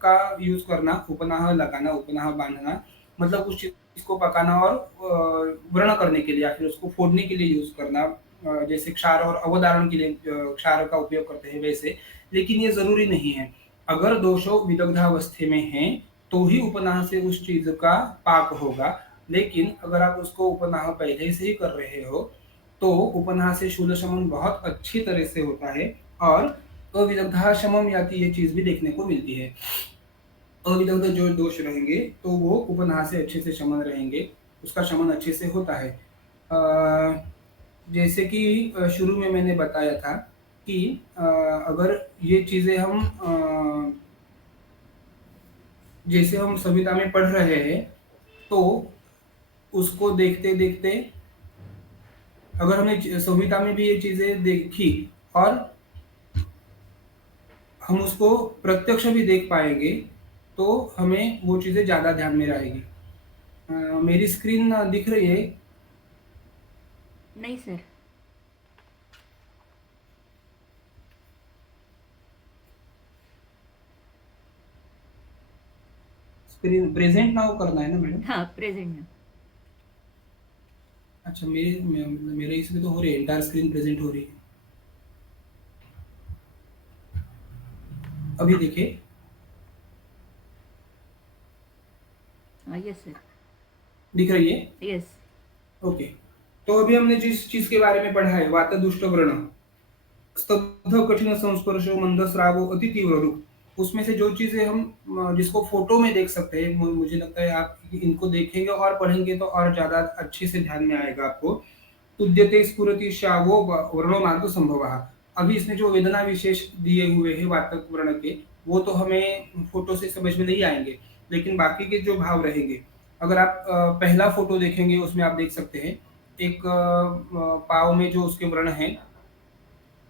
का यूज करना, उपनाह लगाना, उपनाह बांधना मतलब उस चीज को पकाना और व्रण करने के लिए या फिर उसको फोड़ने के लिए यूज करना, जैसे क्षार और अवधारण के लिए क्षार का उपयोग करते हैं वैसे। लेकिन ये जरूरी नहीं है, अगर दोषो विदग्धावस्था में है तो ही उपनाह से उस चीज का पाक होगा। लेकिन अगर आप उसको उपनाह पहले से ही कर रहे हो तो उपनाह से शूल शमन बहुत अच्छी तरह से होता है और अविदग्ध शमम याति ये चीज भी देखने को मिलती है। अविदग्ध जो दोष रहेंगे तो वो उपनाह से अच्छे से शमन रहेंगे, उसका शमन अच्छे से होता है। जैसे कि शुरू में मैंने बताया था कि अगर ये चीजें हम जैसे हम संहिता में पढ़ रहे हैं तो उसको देखते देखते अगर हमने संहिता में भी ये चीजें देखी और हम उसको प्रत्यक्ष भी देख पाएंगे तो हमें वो चीजें ज्यादा ध्यान में रहेगी। मेरी स्क्रीन दिख रही है? नहीं सर। स्क्रीन प्रेजेंट नाउ करना है ना मैडम? हाँ प्रेजेंट में। अच्छा मेरे इसमें तो हो रही है, एंटायर स्क्रीन प्रेजेंट हो रही है। अभी देखिए। हाँ यस सर। दिख रही है? यस। ओके। तो अभी हमने जिस चीज के बारे में पढ़ा है वात दुष्ट व्रण, स्तब्ध कठिन संस्पर्शो मंद श्रावो अति तीव्र रूप, उसमें से जो चीजें हम जिसको फोटो में देख सकते हैं, मुझे लगता है आप इनको देखेंगे और पढ़ेंगे तो और ज्यादा अच्छे से ध्यान में आएगा आपको। तुद्यते स्फुरति श्रावो वर्णो मार्ग संभव। अभी इसमें जो वेदना विशेष दिए हुए हैं वातक वर्ण के वो तो हमें फोटो से समझ में नहीं आएंगे, लेकिन बाकी के जो भाव रहेंगे अगर आप पहला फोटो देखेंगे उसमें आप देख सकते हैं एक पाव में जो उसके व्रण हैं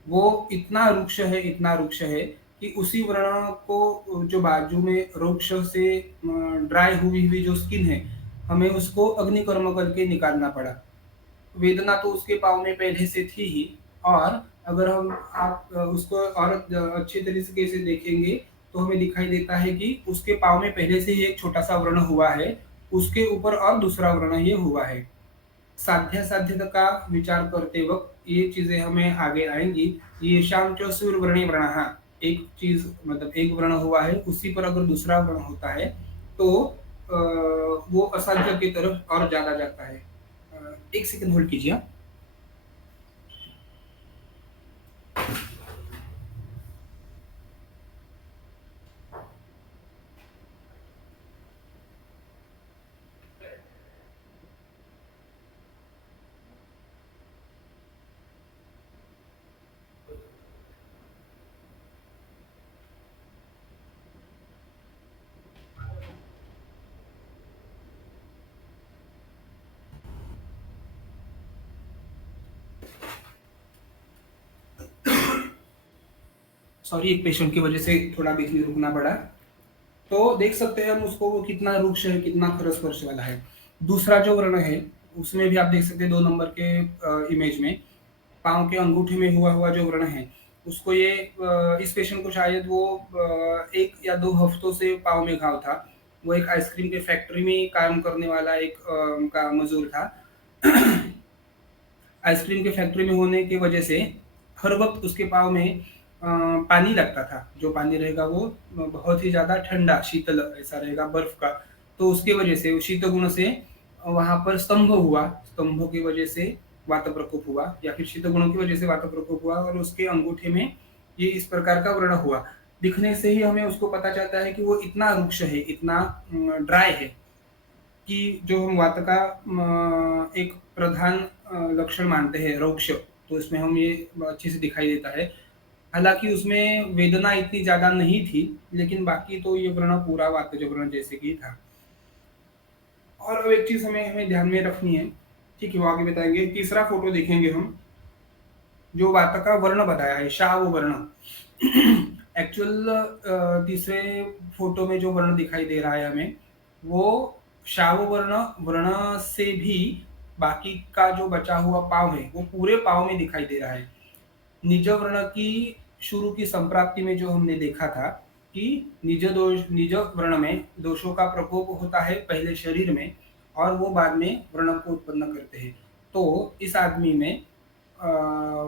वो इतना रुक्ष है, इतना रुक्ष है कि उसी व्रण को जो बाजू में रुक्ष से ड्राई हुई हुई जो स्किन है हमें उसको अग्निकर्म करके निकालना पड़ा। वेदना तो उसके पाँव में पहले से थी ही और अगर हम आप उसको और अच्छे तरीके से देखेंगे तो हमें दिखाई देता है कि उसके पाँव में पहले से ही एक छोटा सा व्रण हुआ है, उसके ऊपर और दूसरा व्रण ये हुआ है। साध्यासाध्यता का विचार करते वक्त ये चीजें हमें आगे आएंगी। ये शाम च सूर्यवर्णी व्रणः, एक चीज मतलब एक वर्ण हुआ है, उसी पर अगर दूसरा वर्ण होता है तो वो असाध्य की तरफ और ज्यादा जाता है। एक सेकंड होल्ड कीजिए आप। सॉरी, एक पेशेंट की वजह से थोड़ा बीच में रुकना पड़ा। तो देख सकते हैं हम उसको, वो कितना रुक्ष है, कितना खरस्पर्श वाला है। दूसरा जो वर्ण है उसमें भी आप देख सकते हैं 2 नंबर के इमेज में पाँव के अंगूठे में हुआ हुआ जो व्रण है उसको ये इस पेशेंट को शायद वो 1 या 2 हफ्तों से पाँव में घाव था। वो एक आइसक्रीम के फैक्ट्री में काम करने वाला एक उनका मजदूर था। आइसक्रीम के फैक्ट्री में होने की वजह से हर वक्त उसके पाँव में पानी लगता था। जो पानी रहेगा वो बहुत ही ज़्यादा ठंडा शीतल ऐसा रहेगा बर्फ का। तो उसकी वजह से शीत गुण से वहाँ पर स्तंभ हुआ, स्तंभों की वजह से वात प्रकोप हुआ या फिर शीत गुणों की वजह से वात प्रकोप हुआ और उसके अंगूठे में ये इस प्रकार का व्रण हुआ। दिखने से ही हमें उसको पता चलता है कि वो इतना रुक्ष है, इतना ड्राई है कि जो हम वात का एक प्रधान लक्षण मानते हैं रोक्ष, तो इसमें हम ये अच्छे से दिखाई देता है। हालांकि उसमें वेदना इतनी ज्यादा नहीं थी, लेकिन बाकी तो ये व्रण पूरा वातज व्रण जैसे कि था। और अब एक चीज हमें हमें ध्यान में रखनी है, ठीक है, वो आगे बताएंगे। तीसरा फोटो देखेंगे हम, जो वात का वर्ण बताया है शाव वर्ण। एक्चुअल तीसरे फोटो में जो वर्ण दिखाई दे रहा है हमें, वो शाव वर्ण वर्ण से भी बाकी का जो बचा हुआ पाव है वो पूरे पाव में दिखाई दे रहा है। निज वर्ण की शुरू की संप्राप्ति में जो हमने देखा था कि निज वर्ण में दोषों का प्रकोप होता है पहले शरीर में और वो बाद में वर्ण को उत्पन्न करते हैं। तो इस आदमी में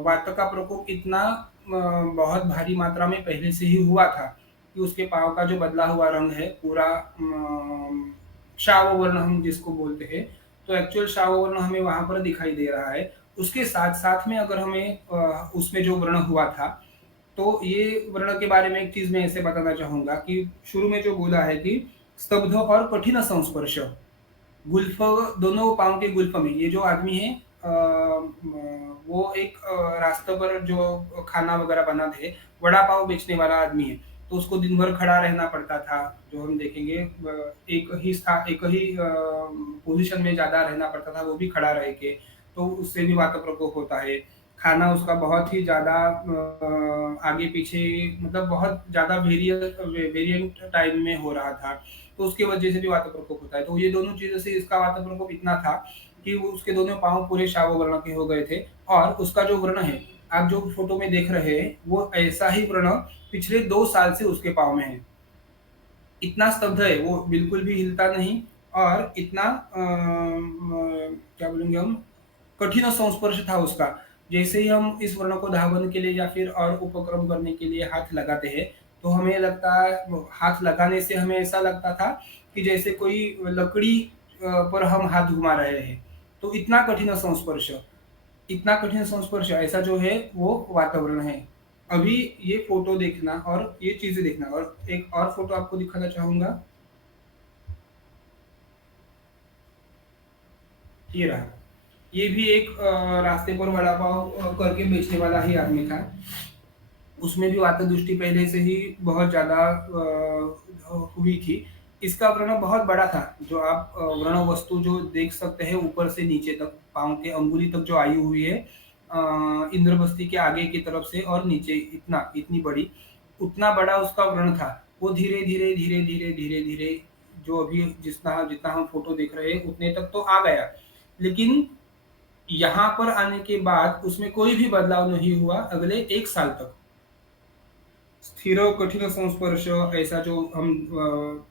वात का प्रकोप इतना बहुत भारी मात्रा में पहले से ही हुआ था कि उसके पाँव का जो बदला हुआ रंग है पूरा शाव वर्ण हम जिसको बोलते हैं, तो एक्चुअल शाव वर्ण हमें वहां पर दिखाई दे रहा है। उसके साथ साथ में अगर हमें उसमें जो वर्ण हुआ था, तो ये वर्ण के बारे में एक चीज मैं ऐसे बताना चाहूंगा कि शुरू में जो बोला है कि स्तब्ध और कठिन संस्पर्श, गुल्फ दोनों पाँव के गुल्फ में ये जो आदमी है वो एक रास्ते पर जो खाना वगैरह बनाते हैं, वड़ा पाव बेचने वाला आदमी है। तो उसको दिन भर खड़ा रहना पड़ता था, जो हम देखेंगे एक ही पोजीशन में ज्यादा रहना पड़ता था, वो भी खड़ा रह के। तो उससे भी वात प्रकोप होता है। खाना उसका बहुत ही ज्यादा आगे पीछे मतलब बहुत ज्यादा वेरिएंट टाइम में हो रहा था, तो उसकी वजह से भी वात प्रकोप होता है। तो ये दोनों चीजों से इसका वात प्रकोप इतना था कि वो उसके दोनों पाँव पूरे शाव वर्ण के हो गए थे। और उसका जो वर्ण है आप जो फोटो में देख रहे हैं वो ऐसा ही वर्ण पिछले 2 साल से उसके पाँव में है। इतना स्तब्ध है, वो बिल्कुल भी हिलता नहीं और इतना क्या बोलेंगे हम, कठिन संस्पर्श था उसका। जैसे ही हम इस वर्ण को धावन के लिए या फिर और उपक्रम करने के लिए हाथ लगाते हैं, तो हमें लगता है हाथ लगाने से हमें ऐसा लगता था कि जैसे कोई लकड़ी पर हम हाथ घुमा रहे हैं। तो इतना कठिन संस्पर्श ऐसा जो है वो वातावरण है। अभी ये फोटो देखना और ये चीजें देखना, और एक और फोटो आपको दिखाना चाहूंगा, ये रहा। ये भी एक रास्ते पर वड़ा पाव करके बेचने वाला ही आदमी था। उसमें भी वात दृष्टि पहले से ही बहुत ज्यादा हुई थी। इसका व्रण बहुत बड़ा था, जो आप व्रण वस्तु जो देख सकते हैं ऊपर से नीचे तक पाँव के अंगुली तक जो आई हुई है इंद्रबस्ती के आगे की तरफ से और नीचे इतनी बड़ी, उतना बड़ा उसका व्रण था। वो धीरे धीरे धीरे धीरे धीरे धीरे जो अभी जितना जितना हम फोटो देख रहे हैं उतने तक तो आ गया, लेकिन यहाँ पर आने के बाद उसमें कोई भी बदलाव नहीं हुआ अगले 1 साल तक। स्थिर कठिन संस्पर्श ऐसा जो हम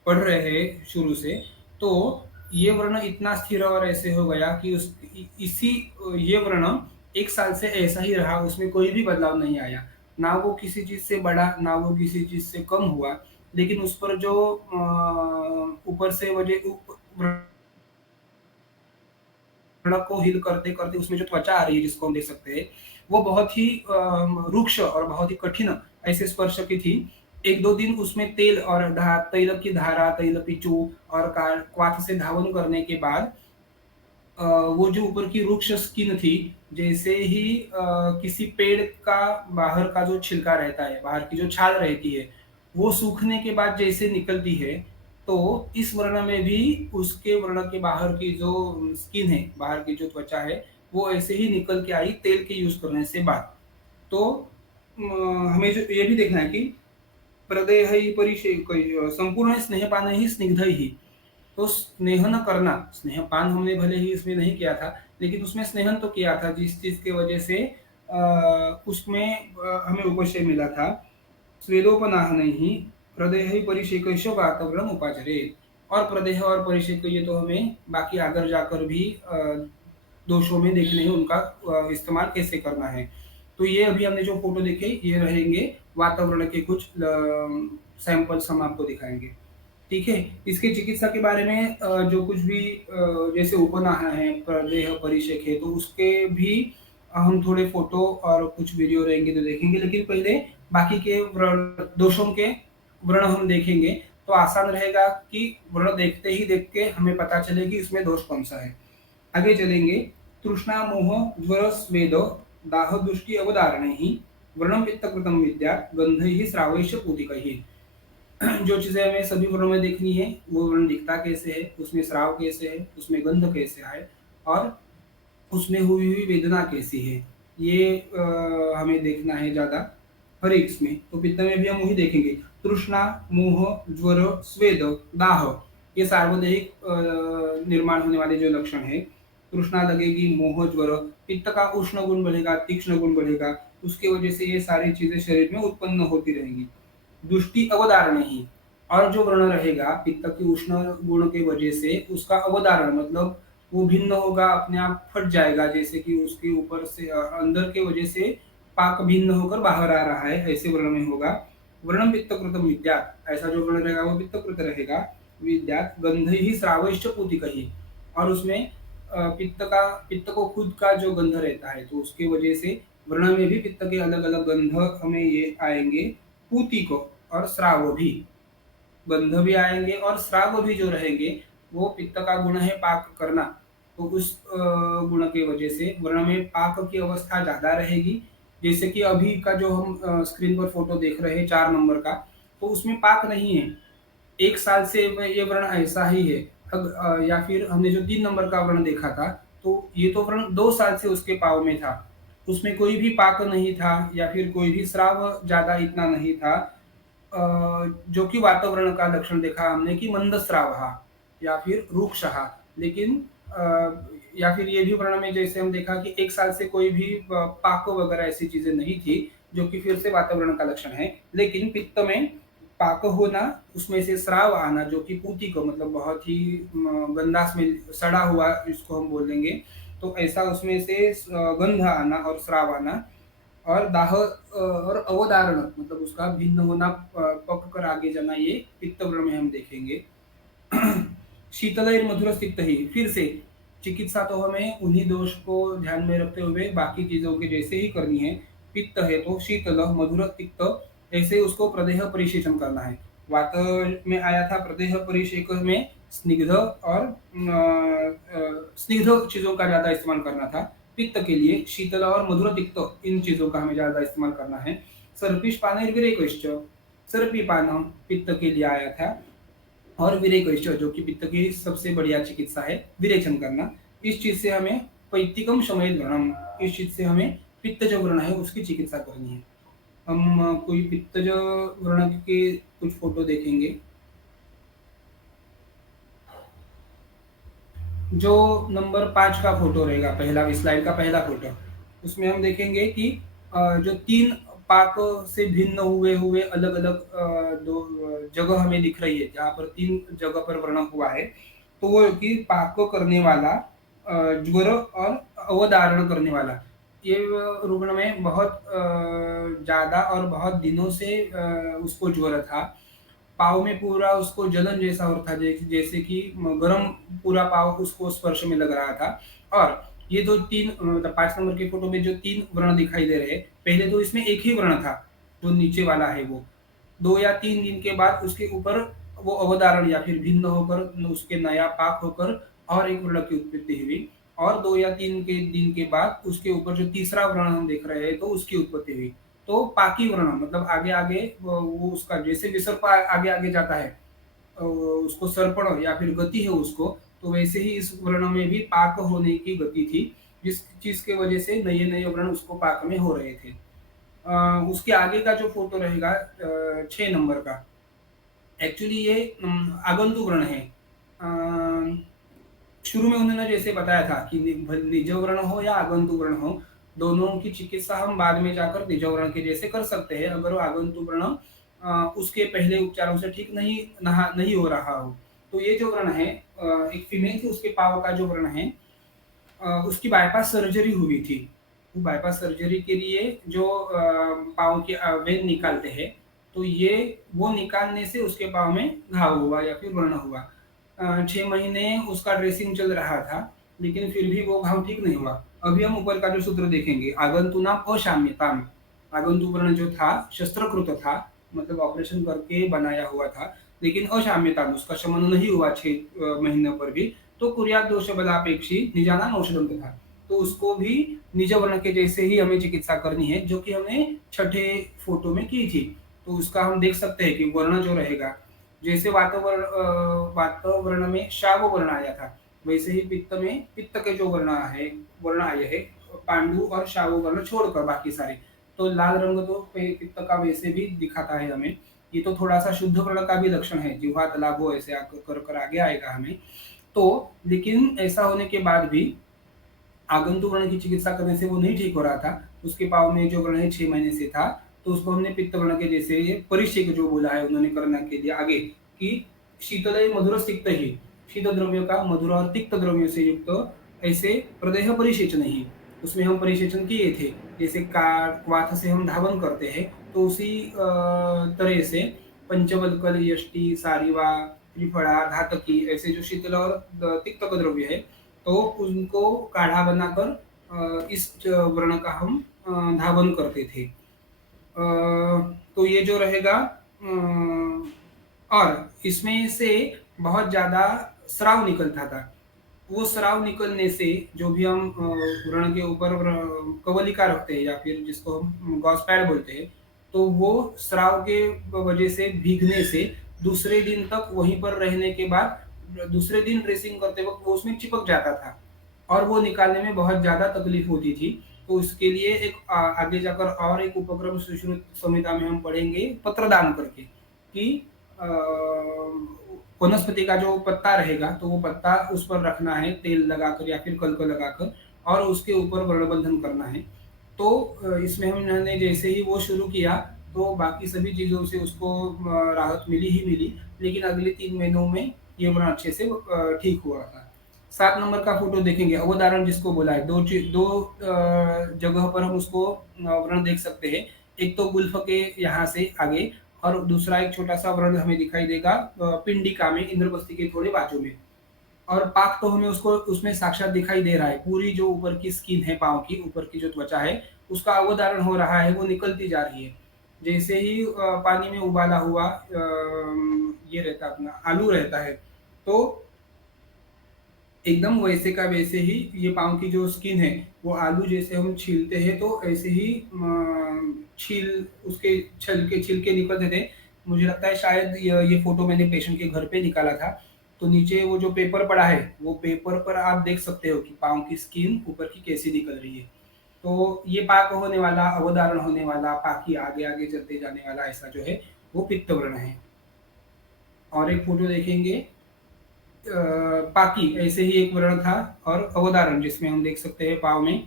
पढ़ रहे हैं शुरू से, तो ये वर्ण इतना स्थिर और ऐसे हो गया कि इसी ये वर्ण 1 साल से ऐसा ही रहा, उसमें कोई भी बदलाव नहीं आया। ना वो किसी चीज़ से बढ़ा, ना वो किसी चीज़ से कम हुआ, लेकिन उस पर जो ऊपर से वजह व्रण को हील करते-करते उसमें जो त्वचा आ रही है जिसको हम देख सकते हैं, वो बहुत ही रुक्ष और बहुत ही कठिन ऐसे स्पर्श की थी। 1-2 दिन उसमें तेल और तैल की धारा, तैल पिचू और क्वाथ से धावन करने के बाद वो जो ऊपर की रुक्ष स्किन थी, जैसे ही किसी पेड़ का बाहर का जो छिलका रहता है, बाहर की जो छाल रहती है, वो सूखने के बाद जैसे निकलती है, तो इस वर्ण में भी उसके वर्ण के बाहर की जो स्किन है, बाहर की जो त्वचा है, वो ऐसे ही निकल के आई तेल के यूज़ करने से बाद। तो हमें जो ये भी देखना है कि प्रदेहै परिशेकैः संपूर्ण स्नेहपानैः स्निग्धैः। तो स्नेहन करना, स्नेहपान हमने भले ही इसमें नहीं किया था, लेकिन उसमें स्नेहन तो किया था जिस चीज़ की वजह से उसमें हमें उपशय मिला था। स्वेदोपनाहनैः प्रदेहैः परिशेकैश्च वातव्रणम् उपाचरेत्। और प्रदेह और परिशेक ये तो हमें बाकी आगे जाकर भी दोषों में देखने हैं उनका इस्तेमाल कैसे करना है। तो ये अभी हमने जो फ़ोटो देखे, ये रहेंगे वातावरण के कुछ सैंपल्स हम आपको दिखाएँगे। ठीक है? इसके चिकित्सा के बारे में जो कुछ भी जैसे उपनाह है, प्रदेह परिषेक है, तो उसके भी हम थोड़े फ़ोटो और कुछ वीडियो रहेंगे तो देखेंगे। लेकिन पहले बाकी के दोषों के व्रण हम देखेंगे, तो आसान रहेगा कि व्रण देखते ही देख के हमें पता चले कि इसमें दोष कौन-सा है। आगे चलेंगे, तृष्णा मोह ज्वर स्वेद दाह दृष्टि अवधारणैः व्रणं पित्तकृतं विद्यात् गन्धैः श्रावैश्च पूतिकैः। जो चीज़ें हमें सभी वर्णों में देखनी है, वो वर्ण दिखता कैसे है, उसमें स्राव कैसे है, उसमें गंध कैसे है और उसमें हुई हुई वेदना कैसी है, ये हमें देखना है ज़्यादा हर एक इसमें। तो पित्त में भी हम वही देखेंगे। तृष्णा, मोह, ज्वर, स्वेद, दाह, ये सार्वदेहिक निर्माण होने वाले जो लक्षण है। तृष्णा लगेगी, मोह, ज्वर, पित्त का उष्ण गुण बढ़ेगा, तीक्ष्ण गुण बढ़ेगा, उसकी वजह से ये सारी चीज़ें शरीर में उत्पन्न होती रहेंगी। दृष्टि अवधारण ही, और जो वर्ण रहेगा पित्त की उष्ण गुण के वजह से उसका अवधारण मतलब वो भिन्न होगा, अपने आप फट जाएगा, जैसे कि उसके ऊपर से अंदर के वजह से पाक भिन्न होकर बाहर आ रहा है, ऐसे वर्ण में होगा। वर्णम पित्तकृतम विद्यात, ऐसा जो वर्ण रहेगा वो पित्तकृत रहेगा। विद्यात गंध ही श्रावश्च पूतिकहि, और उसमें पित्त को खुद का जो गंध रहता है, तो उसके वजह से वर्ण में भी पित्त के अलग अलग गंध हमें ये आएंगे। पूति को और श्राव भी, गंध भी आएंगे और श्राव भी जो रहेंगे, वो पित्त का गुण है पाक करना, तो उस गुण की वजह से वर्ण में पाक की अवस्था ज़्यादा रहेगी। जैसे कि अभी का जो हम स्क्रीन पर फ़ोटो देख रहे हैं 4 नंबर का, तो उसमें पाक नहीं है। 1 साल से ये वर्ण ऐसा ही है। या फिर हमने जो 3 नंबर का वर्ण देखा था, तो ये तो वर्ण 2 साल से उसके पाँव में था। उसमें कोई भी पाक नहीं था या फिर कोई भी स्राव ज़्यादा इतना नहीं था। जो कि वातावरण का लक्षण देखा हमने कि मंदस्रावः या फिर रुक्षः। लेकिन या फिर ये भी वर्ण में जैसे हम देखा कि 1 साल से कोई भी पाक वगैरह ऐसी चीज़ें नहीं थी, जो कि फिर से वातावरण का लक्षण है। लेकिन पित्त में पाक होना, उसमें से स्राव आना, जो कि पूति को मतलब बहुत ही गंदा स्मेल, सड़ा हुआ इसको हम बोलेंगे। तो ऐसा उसमें से गंध आना और स्राव आना, और दाह और अवधारण मतलब उसका भिन्न होना, पक कर आगे जाना, ये पित्त वर्ण में हम देखेंगे। शीतलैर मधुर सिक्त ही, फिर से चिकित्सा तो हमें उन्हीं दोष को ध्यान में रखते हुए बाकी चीजों के जैसे ही करनी है। पित्त है तो शीतल मधुर तिक्त, ऐसे उसको प्रदेह परिशेचन करना है। वात में आया था प्रदेह परिशेक में स्निग्ध और स्निग्ध चीजों का ज्यादा इस्तेमाल करना था। पित्त के लिए शीतल और मधुर तिक्त, इन चीजों का हमें ज्यादा इस्तेमाल करना है। सर्पिष पान विरेकश्च, सर्पी पान पित्त के लिए आया था। और विरेकश्च, जो कि पित्त की सबसे बढ़िया चिकित्सा है, विरेचन करना। इस चीज से हमें पैतिकम शमयित व्रणम, इस चीज से हमें पित्त जो व्रण है उसकी चिकित्सा करनी है। हम कोई पित्तज व्रण के कुछ फोटो देखेंगे। जो नंबर 5 का फोटो रहेगा, पहला स्लाइड का पहला फोटो, उसमें हम देखेंगे कि जो 3 पाक से भिन्न हुए हुए अलग अलग दो जगह हमें दिख रही है, जहाँ पर 3 जगह पर व्रण हुआ है। तो वो कि पाक करने वाला, ज्वर और अवधारण करने वाला। ये रुग्ण में बहुत ज़्यादा और बहुत दिनों से उसको ज्वर था। पाँव में पूरा उसको जलन जैसा हो रहा था, जैसे कि गरम पूरा पाँव उसको स्पर्श में लग रहा था। और ये जो 3 मतलब 5 नंबर की फ़ोटो में जो 3 व्रण दिखाई दे रहे हैं, पहले तो इसमें एक ही व्रण था, जो नीचे वाला है वो। 2 या 3 दिन के बाद उसके ऊपर वो अवधारण या फिर भिन्न होकर उसके नया पाक होकर और एक व्रण की उत्पत्ति हुई, और 2 या 3 के दिन के बाद उसके ऊपर जो तीसरा व्रण हम देख रहे हैं तो उसकी उत्पत्ति हुई। तो पाकी व्रण मतलब आगे-आगे वो उसका जैसे विसर्प आगे-आगे जाता है, उसको सर्पण या फिर गति है उसको, तो वैसे ही इस वर्ण में भी पाक होने की गति थी, जिस चीज़ की वजह से नए-नए वर्ण उसको पाक में हो रहे थे। उसके आगे का जो फ़ोटो रहेगा 6 नंबर का, एक्चुअली ये आगंतुक व्रण है। शुरू में उन्होंने जैसे बताया था कि निज व्रण हो या आगंतुक व्रण हो, दोनों की चिकित्सा हम बाद में जाकर निज व्रण के जैसे कर सकते हैं, अगर वो आगंतुक व्रण उसके पहले उपचारों से ठीक नहीं हो रहा हो। तो ये जो व्रण है, एक फीमेल थी, उसके पाँव का जो व्रण है, उसकी बाईपास सर्जरी हुई थी। वो बाईपास सर्जरी के लिए जो पाँव की वेन निकालते हैं, तो ये वो निकालने से उसके पाँव में घाव हुआ या फिर व्रण हुआ। 6 महीने उसका ड्रेसिंग चल रहा था, लेकिन फिर भी वो घाव ठीक नहीं हुआ। अभी हम ऊपर का जो सूत्र देखेंगे, आगंतुनाम अशाम्यताम। आगंतुक व्रण जो था, शस्त्रकृत था, मतलब ऑपरेशन करके बनाया हुआ था, लेकिन अशाम्यताम उसका शमन नहीं हुआ 6 महीनों पर भी। तो कुर्यात दोष बलापेक्षी निजानाम औषधम था, तो उसको भी निज वर्ण के जैसे ही हमें चिकित्सा करनी है, जो कि हमने छठे फोटो में की थी। तो उसका हम देख सकते हैं कि वर्ण जो रहेगा, जैसे वातावरण में शाव वर्ण आया था, वैसे ही पित्त में पित्त के जो वर्ण आए हैं, पांडु और शाव वर्ण छोड़कर बाकी सारे। तो लाल रंग तो पित्त का वैसे भी दिखाता है हमें। ये तो थोड़ा सा शुद्ध वर्ण का भी लक्षण है, जिह्वा तालाब हो ऐसे कर आगे आएगा हमें। तो लेकिन ऐसा होने के बाद भी आगंतुक व्रण की चिकित्सा करने से वो नहीं ठीक हो रहा था। उसके पाँव में जो व्रण है 6 महीने से था, तो उसको हमने पित्त व्रण के जैसे ये परिक्षेक जो बोला है उन्होंने करने के लिए आगे, कि शीतल मधुर तिक्त ही, शीत द्रव्यों का मधुर और तिक्त द्रव्यों से युक्त ऐसे प्रदेह परिसेचन ही, उसमें हम परिसेचन किए थे। जैसे क्वाथ से हम धावन करते हैं, तो उसी तरह से पंचवल्कल, यष्टि, सारिवा, त्रिफला, घातकी ऐसे जो शीतल और तिक्त द्रव्य है, तो उनको काढ़ा बनाकर इस वर्ण का हम धावन करते थे। तो ये जो रहेगा, और इसमें से बहुत ज़्यादा स्राव निकलता था। वो स्राव निकलने से जो भी हम व्रण के ऊपर कवलिका रखते हैं या फिर जिसको हम गॉस पैड बोलते हैं, तो वो स्राव के वजह से भीगने से दूसरे दिन तक वहीं पर रहने के बाद दूसरे दिन ड्रेसिंग करते वक्त वो उसमें चिपक जाता था, और वो निकालने में बहुत ज़्यादा तकलीफ होती थी। तो उसके लिए एक आगे जाकर और एक उपक्रम सुश्रुत संहिता में हम पढ़ेंगे पत्रदान करके, कि अ, वनस्पति का जो पत्ता रहेगा, तो वो पत्ता उस पर रखना है तेल लगाकर या फिर कलक लगाकर, और उसके ऊपर वर्णबंधन करना है। तो इसमें हमने जैसे ही वो शुरू किया, तो बाकी सभी चीज़ों से उसको राहत मिली ही मिली, लेकिन अगले 3 महीनों में ये व्रण अच्छे से ठीक हुआ था। 7 नंबर का फ़ोटो देखेंगे, अवधारण जिसको बोला है, 2 जगह पर हम उसको व्रण देख सकते हैं। एक तो गुल्फ के यहाँ से आगे, और दूसरा एक छोटा-सा व्रण हमें दिखाई देगा पिंडिका में, इंद्रबस्ती के थोड़े बाजू में। और पाक तो हमें उसको उसमें साक्षात दिखाई दे रहा है। पूरी जो ऊपर की स्किन है पाँव की, ऊपर की जो त्वचा है, उसका अवधारण हो रहा है, वो निकलती जा रही है। जैसे ही पानी में उबाला हुआ ये रहता है अपना आलू रहता है, तो एकदम वैसे का वैसे ही ये पाँव की जो स्किन है, वो आलू जैसे हम छीलते हैं, तो ऐसे ही छील उसके छिलके निकलते थे। मुझे लगता है शायद ये फ़ोटो मैंने पेशेंट के घर पे निकाला था। तो नीचे वो जो पेपर पड़ा है, वो पेपर पर आप देख सकते हो कि पाँव की स्किन ऊपर की कैसी निकल रही है। तो ये पाक होने वाला, अवधारण होने वाला, पाकी आगे-आगे चलते जाने वाला ऐसा जो है, वो पित्त व्रण है। और एक फ़ोटो देखेंगे, पाकी ऐसे ही एक वर्ण था, और अवधारण जिसमें हम देख सकते हैं पाँव में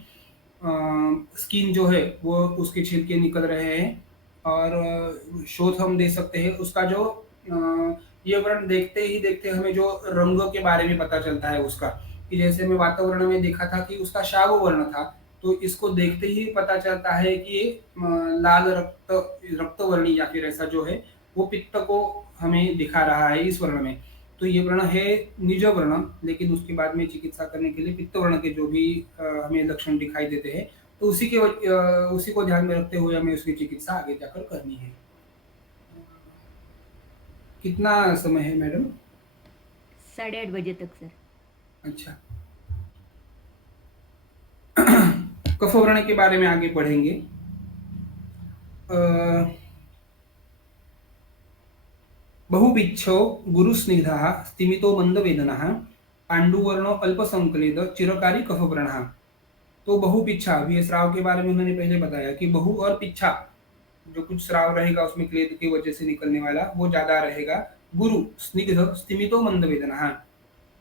स्किन जो है वो उसके छिलके निकल रहे हैं, और शोथ हम दे सकते हैं उसका जो ये वर्ण देखते ही देखते हमें जो रंग के बारे में पता चलता है उसका, कि जैसे मैं वातावरण में देखा था कि उसका शाव वर्ण था, तो इसको देखते ही पता चलता है कि ये लाल रक्तवर्णी या फिर ऐसा जो है वो पित्त को हमें दिखा रहा है इस वर्ण में। तो ये वर्ण है निज वर्ण, लेकिन उसके बाद में चिकित्सा करने के लिए पित्त वर्ण के जो भी हमें लक्षण दिखाई देते हैं, तो उसी को ध्यान में रखते हुए हमें उसकी चिकित्सा आगे जाकर करनी है। कितना समय है मैडम? 8:30 तक सर। अच्छा। कफवर्ण के बारे में आगे पढ़ेंगे। बहुपिच्छो गुरुस्निग्धः स्तिमितो मंदवेदनः पांडुवर्णो अल्पसंकलित चिरकारी कफव्रणः। तो बहुपिच्छा, अभी ये स्राव के बारे में उन्होंने पहले बताया कि बहु और पिच्छा, जो कुछ स्राव रहेगा उसमें क्लेद की वजह से निकलने वाला वो ज्यादा रहेगा। गुरु स्निग्ध स्तिमितो मंदवेदनः,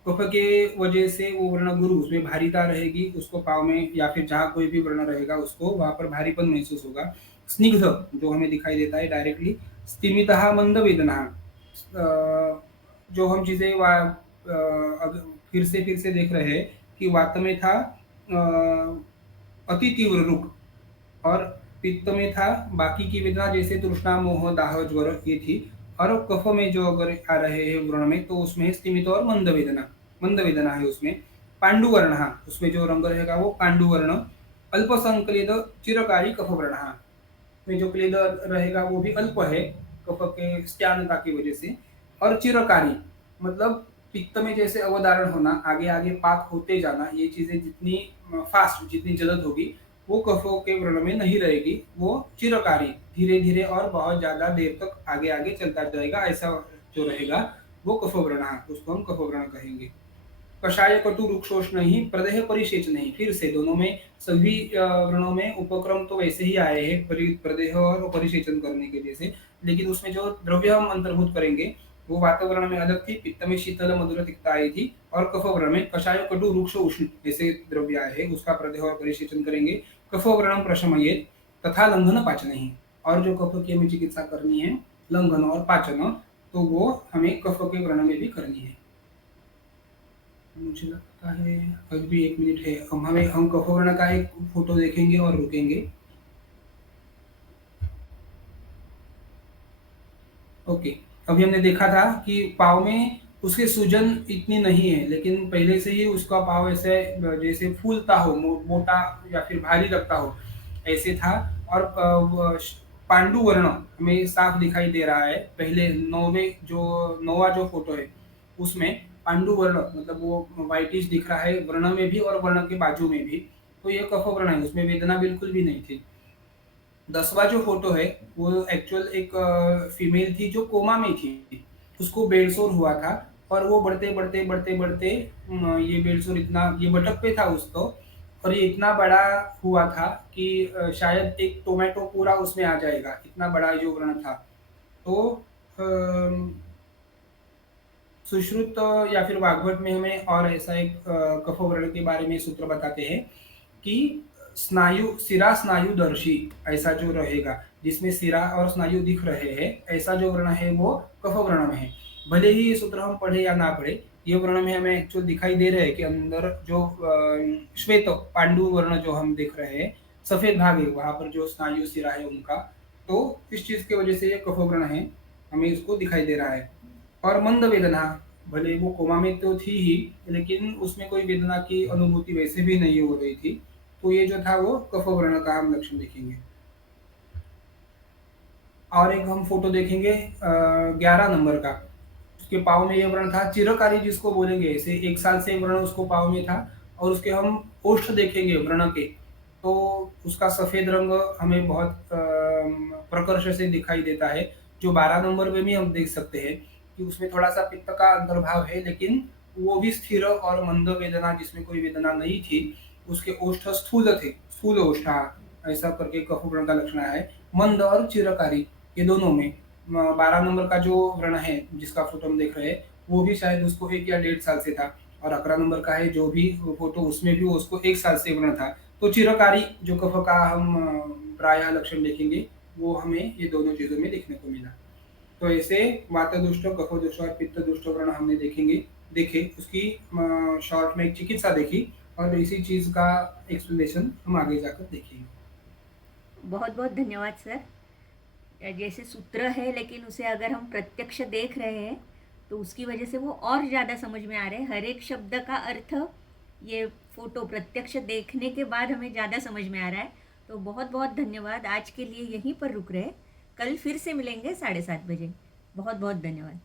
कफ के वजह से वो वर्ण गुरु, उसमें भारीता रहेगी, उसको पाव में या फिर जहाँ कोई भी वर्ण रहेगा उसको वहां पर भारीपन महसूस होगा। स्निग्ध जो हमें दिखाई देता है डायरेक्टली। स्तिमितः मंद वेदना, जो हम चीजें फिर से देख रहे हैं कि वात में था अति तीव्र रुक, और पित्त में था बाकी की वेदना जैसे तृष्णा मोह दाह ज्वर ये थी, और कफ में जो अगर आ रहे हैं वर्ण में तो उसमें स्तिमित और मंद वेदना है उसमें। पांडुवर्ण, उसमें जो रंग रहेगा वो पांडुवर्ण। अल्प संकलित चिरकारी कफ वर्ण में जो क्लेद रहेगा वो भी अल्प है कफ के स्त्यानता की वजह से। और चिरकारी मतलब पित्त में जैसे अवधारण होना, आगे आगे पाक होते जाना, ये चीजें जितनी फास्ट, जितनी जल्द होगी वो कफों के वर्ण में नहीं रहेगी, वो चिरकारी धीरे धीरे और बहुत ज्यादा देर तक आगे आगे चलता जाएगा, ऐसा जो रहेगा वो कफवर्ण, उसको हम कफवर्ण कहेंगे। कषाय कटु रुक्षोष नहीं, प्रदेह परिशेच नहीं। फिर से दोनों में सभी वर्णों में उपक्रम तो वैसे ही आए हैं प्रदेह और परिशेचन करने के जैसे, लेकिन उसमें जो द्रव्य हम अंतर्भूत करेंगे वो वातावरण में अलग थी। पित्त में शीतल मधुर तिक्ता आई थी, और कफवर्ण में कषाय कटु रुक्ष उष्ण ऐसे द्रव्य आए हैं, उसका प्रदेह और परिशेचन करेंगे। कफवर्णम प्रशमयेत तथा लंघन पाचन ही, और जो कफ की हमें चिकित्सा करनी है लंघन और पाचन, तो वो हमें कफ के वर्ण में भी करनी है। मुझे लगता है अभी भी 1 मिनट है, हम कफवर्ण का एक फोटो देखेंगे और रुकेंगे। ओके, अभी हमने देखा था कि पाव में उसके सूजन इतनी नहीं है, लेकिन पहले से ही उसका पाव ऐसे जैसे फूलता हो, मोटा या फिर भारी लगता हो ऐसे था। और पांडु वर्ण हमें साफ दिखाई दे रहा है। पहले नौवा जो फोटो है उसमें पांडु वर्ण मतलब वो व्हाइटिश दिख रहा है वर्ण में भी और वर्ण के बाजू में भी, तो ये कफ वर्ण है, उसमें वेदना बिल्कुल भी नहीं थी। 10वां जो फोटो है वो एक्चुअल एक फीमेल थी जो कोमा में थी, उसको बेडसोर हुआ था, और वो बढ़ते बढ़ते बढ़ते बढ़ते ये बेडसोर इतना, ये बटक पे था उसको, और ये इतना बड़ा हुआ था कि शायद एक टोमेटो पूरा उसमें आ जाएगा, इतना बड़ा जो व्रण था। तो अम, सुश्रुत या फिर वाग्भट में हमें और ऐसा एक कफवर्ण के बारे में सूत्र बताते हैं कि सिरा स्नायुदर्शी ऐसा जो रहेगा, जिसमें सिरा और स्नायु दिख रहे हैं, ऐसा जो वर्ण है वो कफ वर्ण में है। भले ही ये सूत्र हम पढ़े या ना पढ़े, ये वर्ण में हमें एक्चुअल दिखाई दे रहे हैं कि अंदर जो श्वेत पांडु वर्ण जो हम देख रहे हैं, सफेद भाग है वहां पर जो स्नायु सिरा है उनका, तो इस चीज की वजह से ये कफ वर्ण है, हमें इसको दिखाई दे रहा है। और मंद वेदना, भले वो कोमा में तो थी ही, लेकिन उसमें कोई वेदना की अनुभूति वैसे भी नहीं हो रही थी, तो ये जो था वो कफ वर्ण का हम लक्षण देखेंगे। और एक हम फोटो देखेंगे 11 नंबर का, उसके पाव में ये वर्ण था चिरकारी जिसको बोलेंगे, ऐसे 1 साल से वर्ण उसको पाव में था, और उसके हम ओष्ठ देखेंगे वर्ण के, तो उसका सफेद रंग हमें बहुत प्रकर्ष से दिखाई देता है। जो 12 नंबर में भी हम देख सकते हैं कि उसमें थोड़ा सा पित्त का अंतर्भाव है, लेकिन वो भी स्थिर और मंद वेदना, जिसमें कोई वेदना नहीं थी। उसके ओष्ठ स्थूल थे, स्थूल ओष्ठ, ऐसा करके कफ वर्ण का लक्षण है। मंद और चिरकारी ये दोनों में 12 नंबर का जो वर्ण है जिसका फोटो हम देख रहे हैं वो भी शायद उसको 1 या 1.5 साल से था, और 11 नंबर का है जो भी फोटो उसमें भी उसको 1 साल से वर्ण था। तो चिरकारी जो कफ का हम प्रायः लक्षण देखेंगे वो हमें ये दोनों चीजों में देखने को मिला। तो ऐसे वातदोष, कफदोष और पित्तदोष व्रण हमने देखे, उसकी शॉर्ट में एक चिकित्सा देखी और इसी चीज़ का एक्सप्लेनेशन हम आगे जाकर देखेंगे। बहुत बहुत धन्यवाद सर। जैसे सूत्र है लेकिन उसे अगर हम प्रत्यक्ष देख रहे हैं तो उसकी वजह से वो और ज़्यादा समझ में आ रहे हैं। हर एक शब्द का अर्थ ये फोटो प्रत्यक्ष देखने के बाद हमें ज़्यादा समझ में आ रहा है। तो बहुत बहुत धन्यवाद। आज के लिए यहीं पर रुक रहे, कल फिर से मिलेंगे 7:30 बजे। बहुत बहुत धन्यवाद।